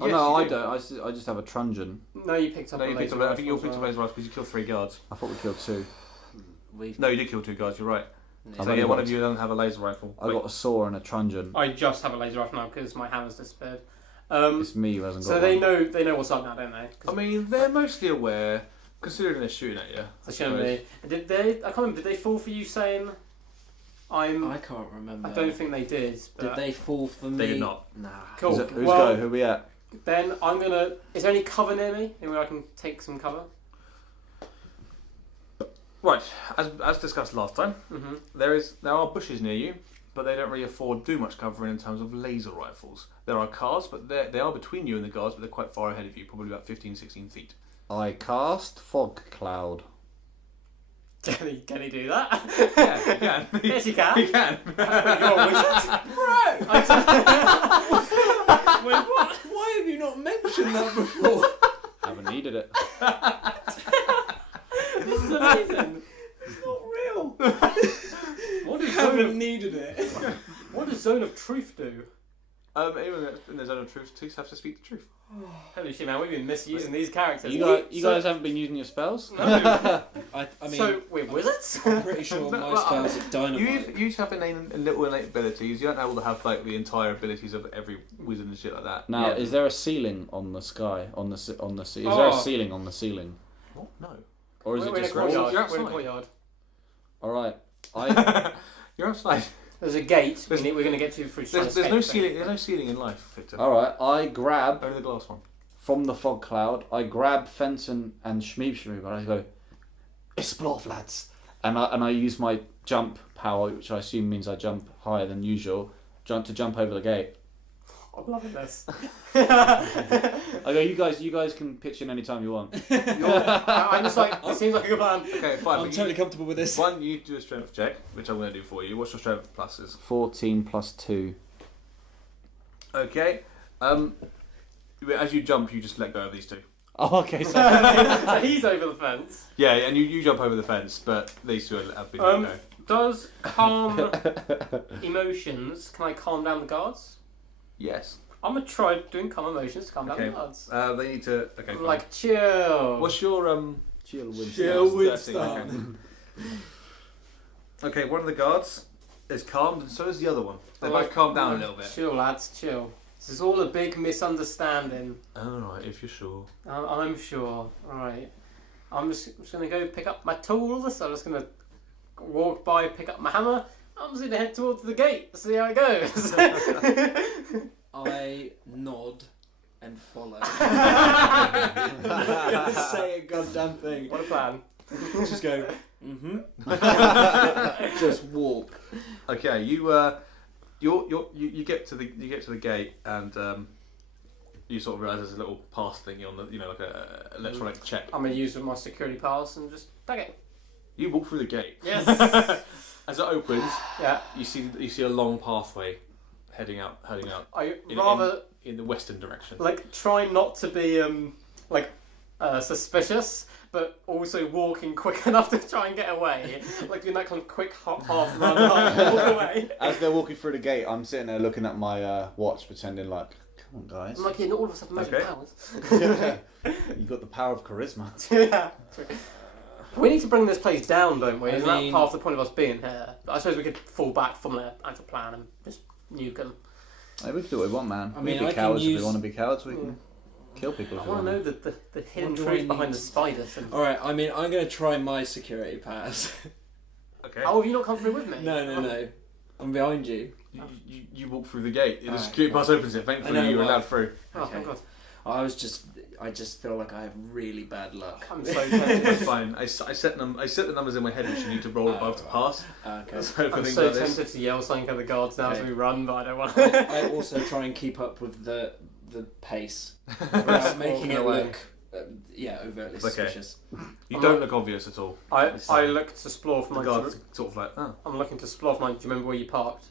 Oh Yes, no, you I do. don't. I just have a truncheon. No, you picked up No, a you picked laser up. I think you all rifle picked up as laser rifles because you killed 3 guards. I thought we killed 2. No, you did kill 2 guards. You're right. I've So only yeah, one got- of you doesn't have a laser rifle. I got a saw and a truncheon. well. I just have a laser rifle now because my hammer's disappeared. It's me who hasn't got So one. they know what's up now, don't they? 'Cause I mean, they're mostly aware, considering they're shooting at you. they shouldn't be. Did they? I can't remember. Did they fall for you saying? I can't remember. I don't think they did. Did But they fall for me? They did not. Nah. Cool. Who's Well- go? Who we at? Then I'm gonna. Is there any cover near me? Anywhere I can take some cover? Right, as discussed last time, Mm-hmm. there are bushes near you, but they don't really afford too much covering in terms of laser rifles. There are cars, but they are between you and the guards, but they're quite far ahead of you, probably about 15, 16 feet. I cast fog cloud. Can he do that? Yeah, you can. Yes, you can. You can. You're a wizard. Wait, what? Why have you not mentioned that before? Haven't needed it. This is amazing. It's not real. What does Haven't needed it. What does Zone of Truth do? Even in the zone of truth, please have to speak the truth. Holy shit, man! We've been misusing these characters. You guys haven't been using your spells? No. I mean, So we're wizards. I'm pretty sure No, my well, spells are dynamite. You have little innate abilities. You don't able to have like the entire abilities of every wizard and shit like that. Now, Yeah. is there a ceiling on the sky? On the Is there a ceiling on the ceiling, What? No. or is We're it in a just courtyard. You're We're in a outside. courtyard. all right? I You're outside. There's a gate. We're going to get to through. There's no ceiling. There's no ceiling in life, Victor. all right. I grab Only the glass one. from the fog cloud. I grab Fenton and Shmeeb, and I go, explore, lads, and I use my jump power, which I assume means I jump higher than usual, to jump over the gate. I'm loving this. I go, you guys can pitch in any time you want. I'm just like, it seems like a good plan. Okay, fine. I'm but totally comfortable with this. One, you do a strength check, which I'm going to do for you. What's your strength pluses? 14 plus 2. Okay. As you jump, you just let go of these 2. Oh, okay. So So he's over the fence. Yeah, and you jump over the fence, but these 2 have been let go. Does calm emotions? Can I calm down the guards? Yes. I'm gonna try doing calm emotions to calm down Okay. the guards. They need to. Okay. I'm Fine. like, chill. What's your chill with Chill with 13, stuff. Okay, one of the guards is calmed, and so is the other one. They Oh, both calmed down a little bit. Chill, lads, chill. This is all a big misunderstanding. Alright, if you're sure. I'm sure. Alright. I'm just going to go pick up my tools. I'm just going to walk by, pick up my hammer. I'm just going to head towards the gate, see how it goes. I nod and follow. say a goddamn thing. What a plan. Just go. Just walk. Okay, you get to the gate and you sort of realise there's a little pass thingy on the like a electronic check. I'm gonna use my security pass and just tag it. You walk through the gate. Yes. As it opens, Yeah. you see a long pathway heading out. I In- rather in the western direction. try not to be suspicious, but also walking quick enough to try and get away. Like doing that kind of quick half run, half walk away. As they're walking through the gate, I'm sitting there looking at my watch, pretending like, come on, guys. I'm like, yeah, not all of us have magic Okay. powers. You got the power of charisma. Yeah. We need to bring this place down, don't we? I Isn't mean- that half the point of us being here? But I suppose we could fall back from the actual plan and just nuke them. Hey, we can do what we want, man. I We mean, can I be can cowards if use- we want to be cowards. We can kill people if I we want want to know the hidden What do I truth behind need? the spiders. And... Alright, I mean, I'm going to try my security pass. Okay. Oh, have you not come through with me? No. I'm behind you. You walk through the gate. The Alright, security pass opens it. Thankfully, I know, you're well- allowed through. Oh, thank God. I just feel like I have really bad luck. I'm so tempted. That's fine. I set the numbers in my head, which you need to roll above to pass. Okay. So for I'm things so like this. tempted to yell something at the guards now as Okay. we run, but I don't want I also try and keep up with the pace without making it away. look overtly Okay. suspicious. You I'm don't not- look obvious at all. I look to explore for The my. guards sort of like, oh. I'm looking to explore for my. Do you remember where you parked?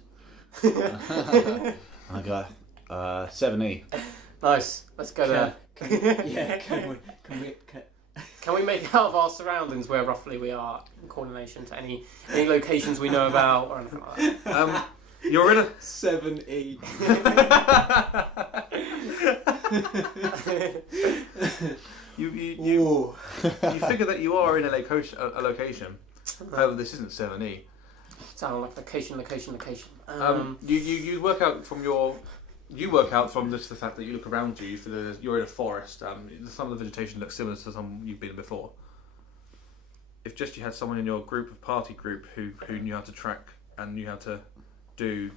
And I go, 7E. Nice. Let's go there. Can we Can we make out of our surroundings where roughly we are in coordination to any locations we know about or anything like that? You're in a 7E. you figure that you are in a location. However, this isn't 7E. Sound like location. You work out from your. You work out from just the fact that you look around you. You're in a forest. Some of the vegetation looks similar to some you've been before. If just you had someone in your party group who knew how to track and knew how to do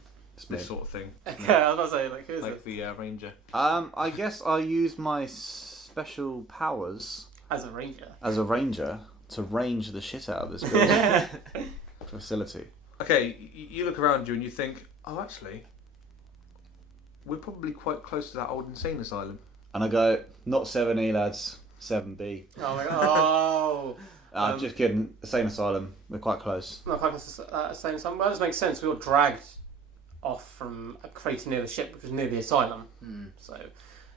this sort of thing, Okay, I was about to say, like, who is like it? the ranger. I guess I'll use my special powers As a ranger. as a ranger to range the shit out of this building facility. Okay, you look around you and you think, oh, actually, we're probably quite close to that old insane asylum. And I go, not 7E, lads, 7B. Oh my god. Oh. Just kidding, the same asylum. We're quite close. Not quite saying something. Well, that does make sense. We were dragged off from a crater near the ship, which was near the asylum. So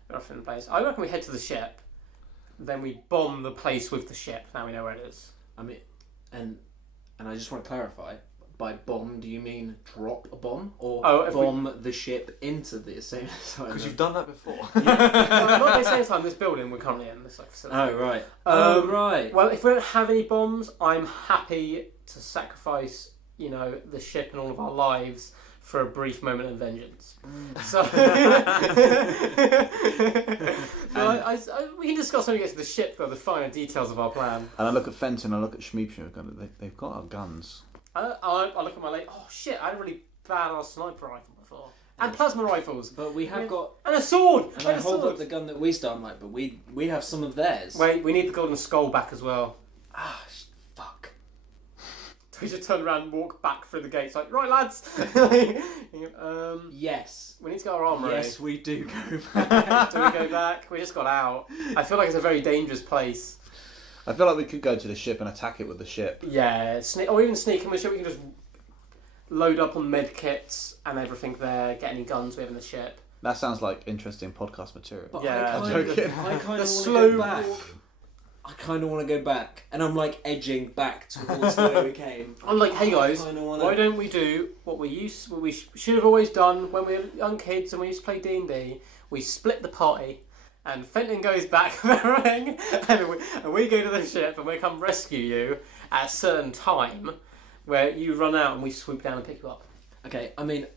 we're off in the place. I reckon we head to the ship, then we bomb the place with the ship. Now we know where it is. I mean, and I just want to clarify. By bomb, do you mean drop a bomb or bomb the ship into the same asylum? Because you've done that before. Not the same time. This building we're currently in. This facility. Oh right. Right. Well, if we don't have any bombs, I'm happy to sacrifice, the ship and all of our lives for a brief moment of vengeance. So, we can discuss when we get to the ship, though, the finer details of our plan. And I look at Fenton, I look at Schmeep, they've got our guns. I look at my leg. Oh shit! I had a really badass sniper rifle before, and plasma rifles, But we have got. and a sword. And I hold up the gun that we start, I'm like, but we have some of theirs. Wait, we need the golden skull back as well. Fuck. We just turn around and walk back through the gates, like, right, lads. Yes. We need to get our armor ready. Yes, we do go back. Do we go back? We just got out. I feel like it's a very dangerous place. I feel like we could go to the ship and attack it with the ship. Yeah, or even sneak in the ship. We can just load up on med kits and everything there. Get any guns we have in the ship. That sounds like interesting podcast material. But Yeah. I kind of want to slow go back. I kind of want to go back, and I'm like edging back towards where we came. I'm like, hey guys, I kinda wanna- why don't we do what we should have always done when we were young kids and we used to play D&D? We split the party, and Fenton goes back with everything, and we go to the ship and we come rescue you at a certain time, where you run out and we swoop down and pick you up. Okay, I mean,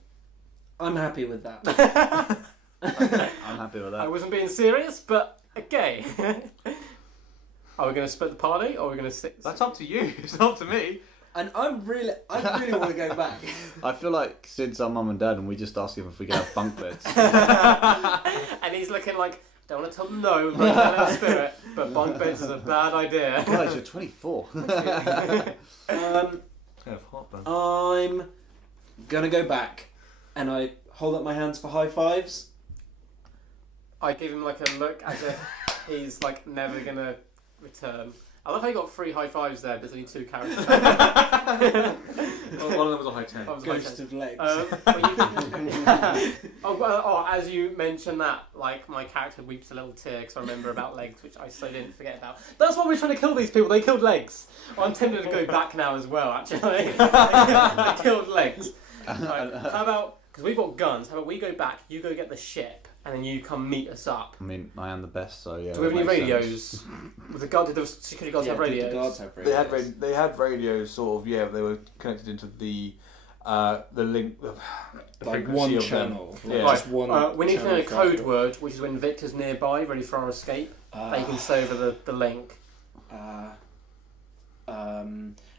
I'm happy with that. I'm happy with I that. wasn't being serious, but okay. Are we going to split the party, or are we going to stick? That's up to you. It's not up to me. And I really want to go back. I feel like since our mum and dad and we just asked him if we could have bunk beds. And he's looking like, don't want to tell them no, but in spirit. but bunk beds is a bad idea. Guys, you're 24. Have heartburn. I'm gonna go back, and I hold up my hands for high fives. I give him like a look as if he's like never gonna return. I love how you got 3 high fives there. There's only 2 characters. One of them was a high 10. That was a high Ghost 10. of legs. As you mentioned that, like my character weeps a little tear because I remember about legs, which I so didn't forget about. That's why we're trying to kill these people. They killed legs. I'm tempted to go back now as well. Actually, they killed legs. Right. How about because we've got guns? How about we go back? You go get the ship, and then you come meet us up. I mean, I am the best, so yeah. Do we have any that makes radios? sense. With the guard, did the security guards have Did radios? the guards have They had radios? they had radios, sort of. Yeah, they were connected into the link. The Like frequency one of them. channel. Yeah. Just one. We need to know a channel code word, which is when Victor's nearby, ready for our escape. That you can say over the link.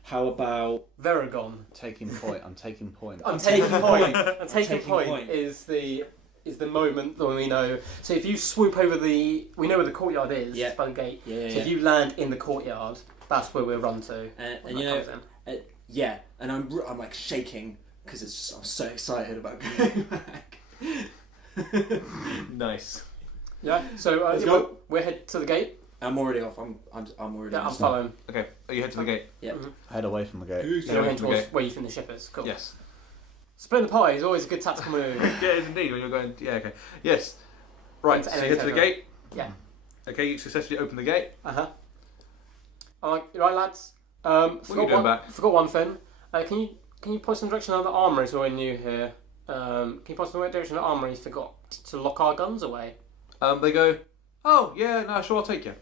How about Veragon. Taking point. I'm taking point. I'm taking point. I'm Taking point is the moment when we know. So if you swoop over we know where the courtyard is. Yeah. By the gate. yeah, So if you land in the courtyard, that's where we'll run to. and when you that know, comes in. yeah, and I'm like shaking because it's just I'm so excited about going back. Nice. Yeah. So Let's go. we're head to the gate. I'm already off. I'm already. Yeah, I'm off. following. Okay. You head to the gate. Head away from the gate. So we're away heading from the towards gate. where you think the ship is. Cool. Yes. Splitting the pie is always a good tactical move. Yeah, it is indeed. When you're going. Yeah. Okay. Yes. Right. Into So you enemy head to the territory. gate. Yeah. Okay. You successfully open the gate. I'm like, right, lads. Forgot one thing. Can you point some direction on the armory so we're new here? Can you point some direction on the armory? Forgot to lock our guns away. They go. Oh yeah. No. Sure. I'll take you.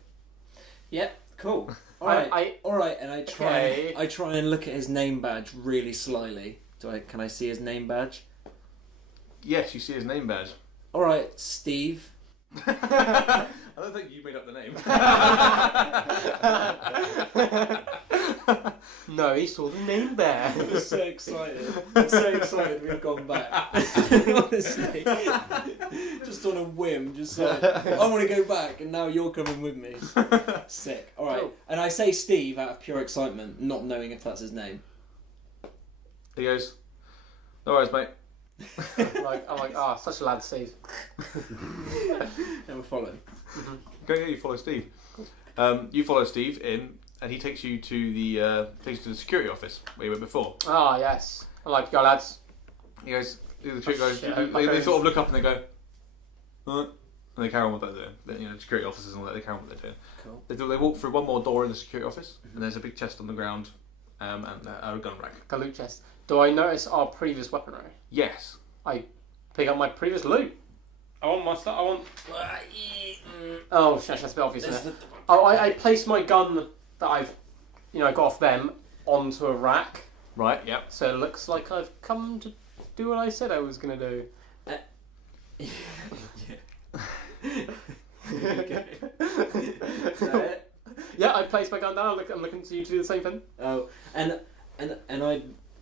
Yep. Cool. All right. All right. And I try. Okay. I try and look at his name badge really slyly. Can I see his name badge? Yes. You see his name badge. All right, Steve. I don't think you made up the name. No, he saw the name there. I'm so excited. I'm so excited we've gone back. Honestly. Just on a whim, just like, I want to go back and now you're coming with me. Sick. Alright. Cool. And I say Steve out of pure excitement, not knowing if that's his name. He goes. No worries, mate. I'm like, such a lad, Steve. And we're following. Go. You follow Steve. You follow Steve in, and he takes you to the security office where you went before. Ah, yes. I'm like, go, lads. He goes. The security guys. shit. They sort of look up and they go. Huh? And they carry on what they're doing. You know, security officers and all that. They carry on what they're doing. Cool. They walk through one more door in the security office, and there's a big chest on the ground, and a gun rack. Go loot chest. Do I notice our previous weaponry? Yes. I pick up my previous loot. I want my stuff. Oh, shit, that's a bit obvious, isn't it? I place my gun that I've, got off them onto a rack, Right. Yep. so it looks like I've come to do what I said I was going to do. Yeah, I place my gun down. I'm looking to you to do the same thing. Oh, and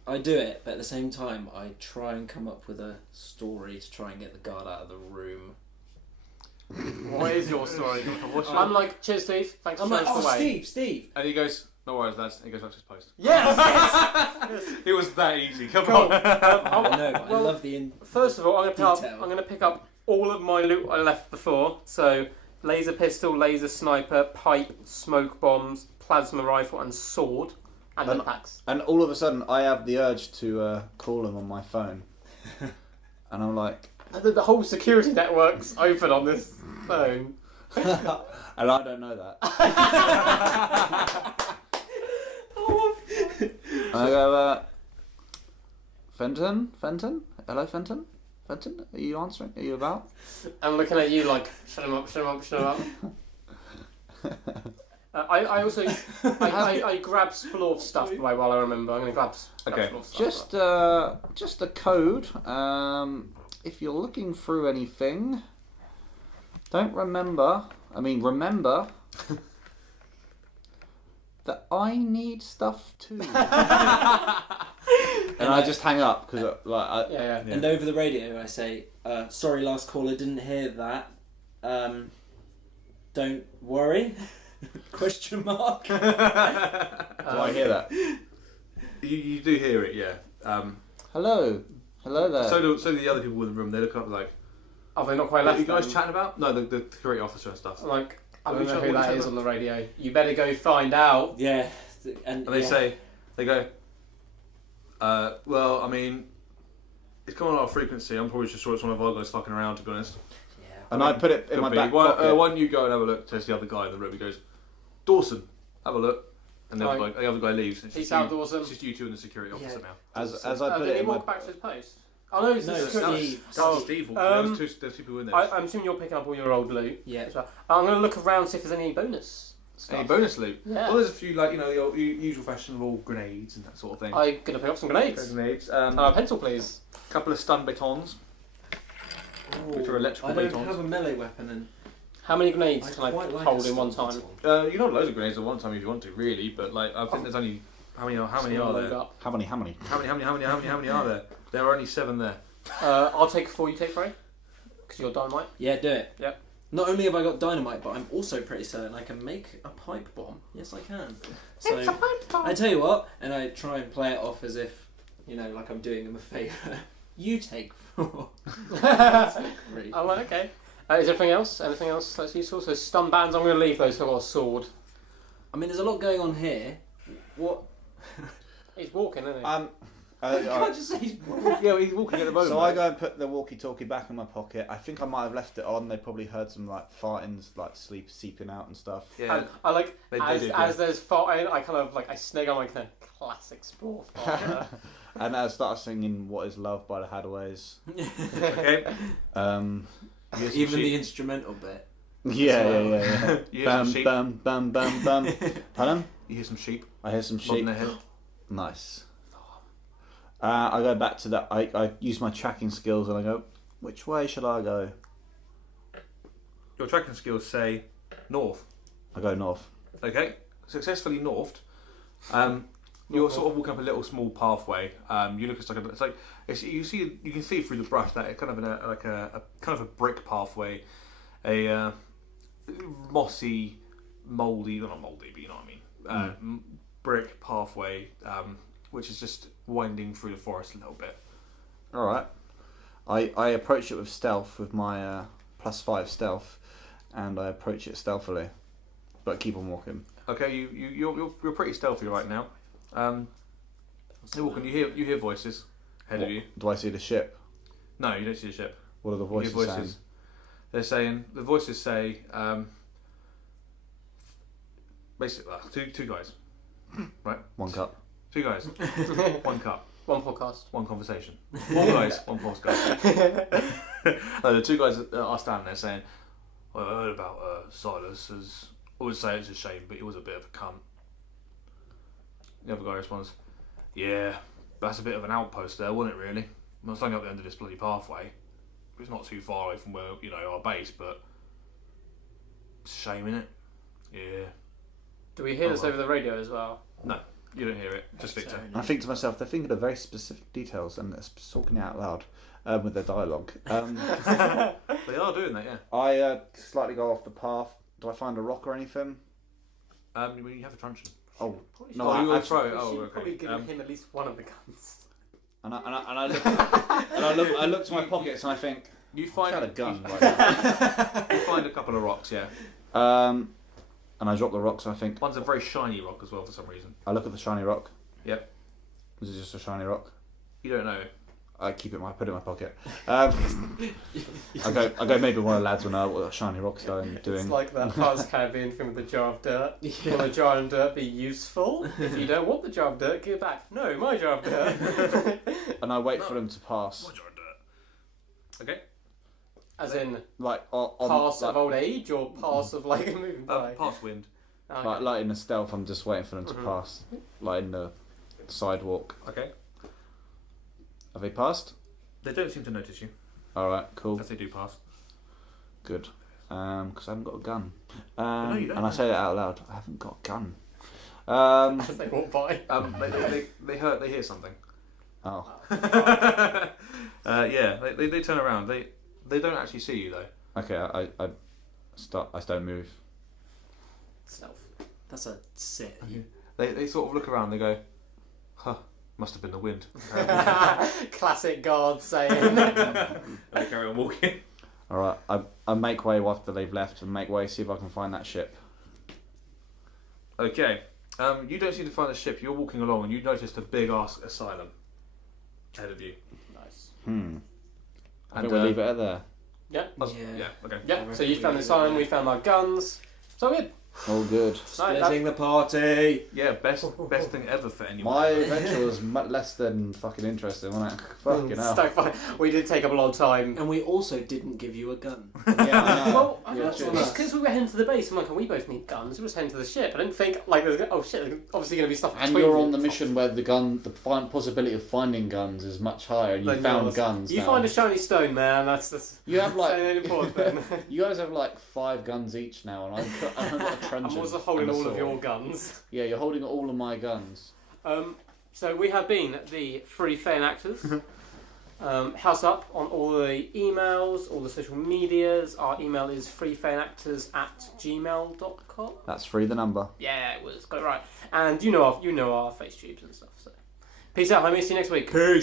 I do it, but at the same time, I try and come up with a story to try and get the guard out of the room. What is your story? I'm like, cheers, Steve. Thanks I'm for like, showing us the way. Steve. And he goes. No worries, lads. And he goes back to his post. Yes. It was that easy. Come Cool. on. I know, but I love the First of all, I'm Detail. going to pick up all of my loot I left before. So, laser pistol, laser sniper, pipe, smoke bombs, plasma rifle, and sword, and And- packs. And all of a sudden, I have the urge to call him on my phone. And I'm like... The whole security network's open on this phone. And I don't know that. And I go, Fenton? Hello, Fenton? Fenton? Are you answering? Are you about? I'm looking at you like, shut him up. I also I grab Splorf stuff by while I remember. I'm going to grab Okay. Splorf stuff. Just a code. If you're looking through anything, remember that I need stuff too. And I just hang up because Yeah. And over the radio, I say, "Sorry, last caller, didn't hear that. Don't worry." Question mark. Do I hear that? You do hear it, yeah. Hello there. So do the other people in the room. They look up like, Are they not quite what are left? you guys then? chatting about? No, the security officer and stuff. Like, I What don't are know you who chat- what are that you is chat on the radio. You better go find out. Yeah, And they say, they go, well, I mean, it's coming on our frequency. I'm probably just sure it's one of our guys fucking around, to be honest. Yeah. And I put it in Could my be. back Why pocket. don't you go and have a look? Says the other guy in the room. He goes, Dawson, have a look. And the other guy leaves. It's Peace just out, you- Dawson. It's just you two and the security officer now. As I put Did it he in my walk back to his post? Oh no, it's No, the it's security. Steve. Oh, Steve. There's two people in there. I'm assuming you're picking up all your old loot. Yeah. As well. I'm going to look around see if there's any bonus stuff. Any bonus loot? Yeah. Well, there's a few, like, you know, the old, usual fashionable grenades and that sort of thing. I'm going to pick up some grenades. Grenades. Pencil, please. Couple of stun batons, which are electrical I don't batons. have a melee weapon, and How many grenades can I quite like hold a in one stun time? baton. You can hold loads of grenades at one time if you want to, really. But like, I think there's only how many are Load there? up. How many? How many are there? There are only 7 there. I'll take 4, you take 3? Because you're dynamite. Yeah, do it. Yep. Not only have I got dynamite, but I'm also pretty certain I can make a pipe bomb. Yes, I can. So I tell you what, and I try and play it off as if, you know, like I'm doing him a favour. You take 4. Great. Oh, well, okay. Is there anything else? Anything else that's useful? So stun bands, I'm going to leave those who got a sword. I mean, there's a lot going on here. What? He's walking, isn't he? I can't just say he's Yeah, he's walking at the moment. So I go and put the walkie-talkie back in my pocket. I think I might have left it on. They probably heard some like fartings, like sleep seeping out and stuff. Yeah. I like They as did, as there's farting, I kind of like I snag on like the classic sport. And I started singing "What Is Love" by the Hadaways. Okay. Yeah, You hear some even the sheep. instrumental bit. yeah. You hear some Bam, sheep. bam, bam, bam, bam. Pardon? You hear some sheep I hear some nodding sheep. their head. Nice. I go back to that. I use my tracking skills and I go, which way should I go? Your tracking skills say north. I go north. Okay. Successfully northed. You're sort of walking up a little small pathway. You look you can see through the brush that it's kind of a kind of a brick pathway, a mossy, mouldy, well, not mouldy, but you know what I mean. Brick pathway, which is just winding through the forest a little bit. All right. I approach it with stealth with my +5 stealth, and I approach it stealthily, but keep on walking. Okay, you're pretty stealthy right now. You're walking. You hear voices ahead of you. Do I see the ship? No, you don't see the ship. What are the You hear voices saying? They're saying the voices say basically two guys, right? One cup. 2 guys, 1 cup, One podcast. 1 conversation. 4 guys, 1 podcast. No, the 2 guys that are standing there saying, "Well, I heard about Silas. I would say it's a shame, but he was a bit of a cunt." The other guy responds, "Yeah, that's a bit of an outpost there, wasn't it? Really? I was only up the end of this bloody pathway. It's not too far away from where our base, but it's a shame, innit? Yeah. Do we hear Oh, this well. over the radio as well? No, you don't hear it. Just Victor." I think to myself, they're thinking of very specific details and they're talking it out loud with their dialogue. They are doing that, yeah. I slightly go off the path. Do I find a rock or anything? You have a truncheon. Oh, Probably no, Oh, I, you will I, throw it. We Oh, should okay. probably give him at least one of the guns. and I look to my pockets and I think, You I find had a gun right now. You find a couple of rocks, yeah. And I drop the rocks and I think, One's a very shiny rock as well for some reason. I look at the shiny rock. Yep. Is it just a shiny rock? You don't know. I keep it. I put it in my pocket. I go. Maybe one of the lads will know what a shiny rock's doing. It's like that Pirates of the Caribbean thing with the jar of dirt. Will a jar of dirt be useful? If you don't want the jar of dirt, give it back. No, my jar of dirt. And I wait for them to pass. Okay. As in, Like on pass like, of old age or pass of like moving by? Past wind. Okay. like in the stealth. I'm just waiting for them to pass. Like in the sidewalk. Okay. Have they passed? They don't seem to notice you All right. Cool. as they do pass. Good. Because I haven't got a gun. No, you don't. And I say that out loud. I haven't got a gun. As they walk by. They hear something. Oh. Yeah. They turn around. They don't actually see you though. Okay. I don't move. Stealth. That's a sit. They sort of look around. They go, "Huh, must have been the wind." Classic guard saying. They carry on walking. All right, I make way after they've left and make way see if I can find that ship. Okay. You don't seem to find the ship. You're walking along and you noticed a big ass asylum ahead of you. Nice. I think we'll leave it at there. Yeah. Yeah. Okay. Yeah. So you found the sign. We found our guns. So good. All good. Splitting the party. Yeah. Best thing ever for anyone. My adventure was less than fucking interesting, wasn't it? Fucking hell. Stuck by. We did take up a lot of time. And we also didn't give you a gun. Yeah, I know. Well, Yeah, it's cheers. because we were heading to the base. I'm like, we both need guns. We were heading to the ship. I didn't think like, there's obviously going to be stuff. And between you're you. on the mission where the possibility of finding guns is much higher, and you Like found yours. guns. You now. find a shiny stone, man. That's You have like so important. Then. you guys have like 5 guns each now, and I've got a trench. I'm also holding and a all of sword. your guns. Yeah, you're holding all of my guns. So we have been the Free Fan Actors. House up on all the emails, all the social medias. Our email is freefanactors@gmail.com. That's free the number. Yeah, it was got it right. And you know our face tubes and stuff. So peace out, homies. See you next week. Peace.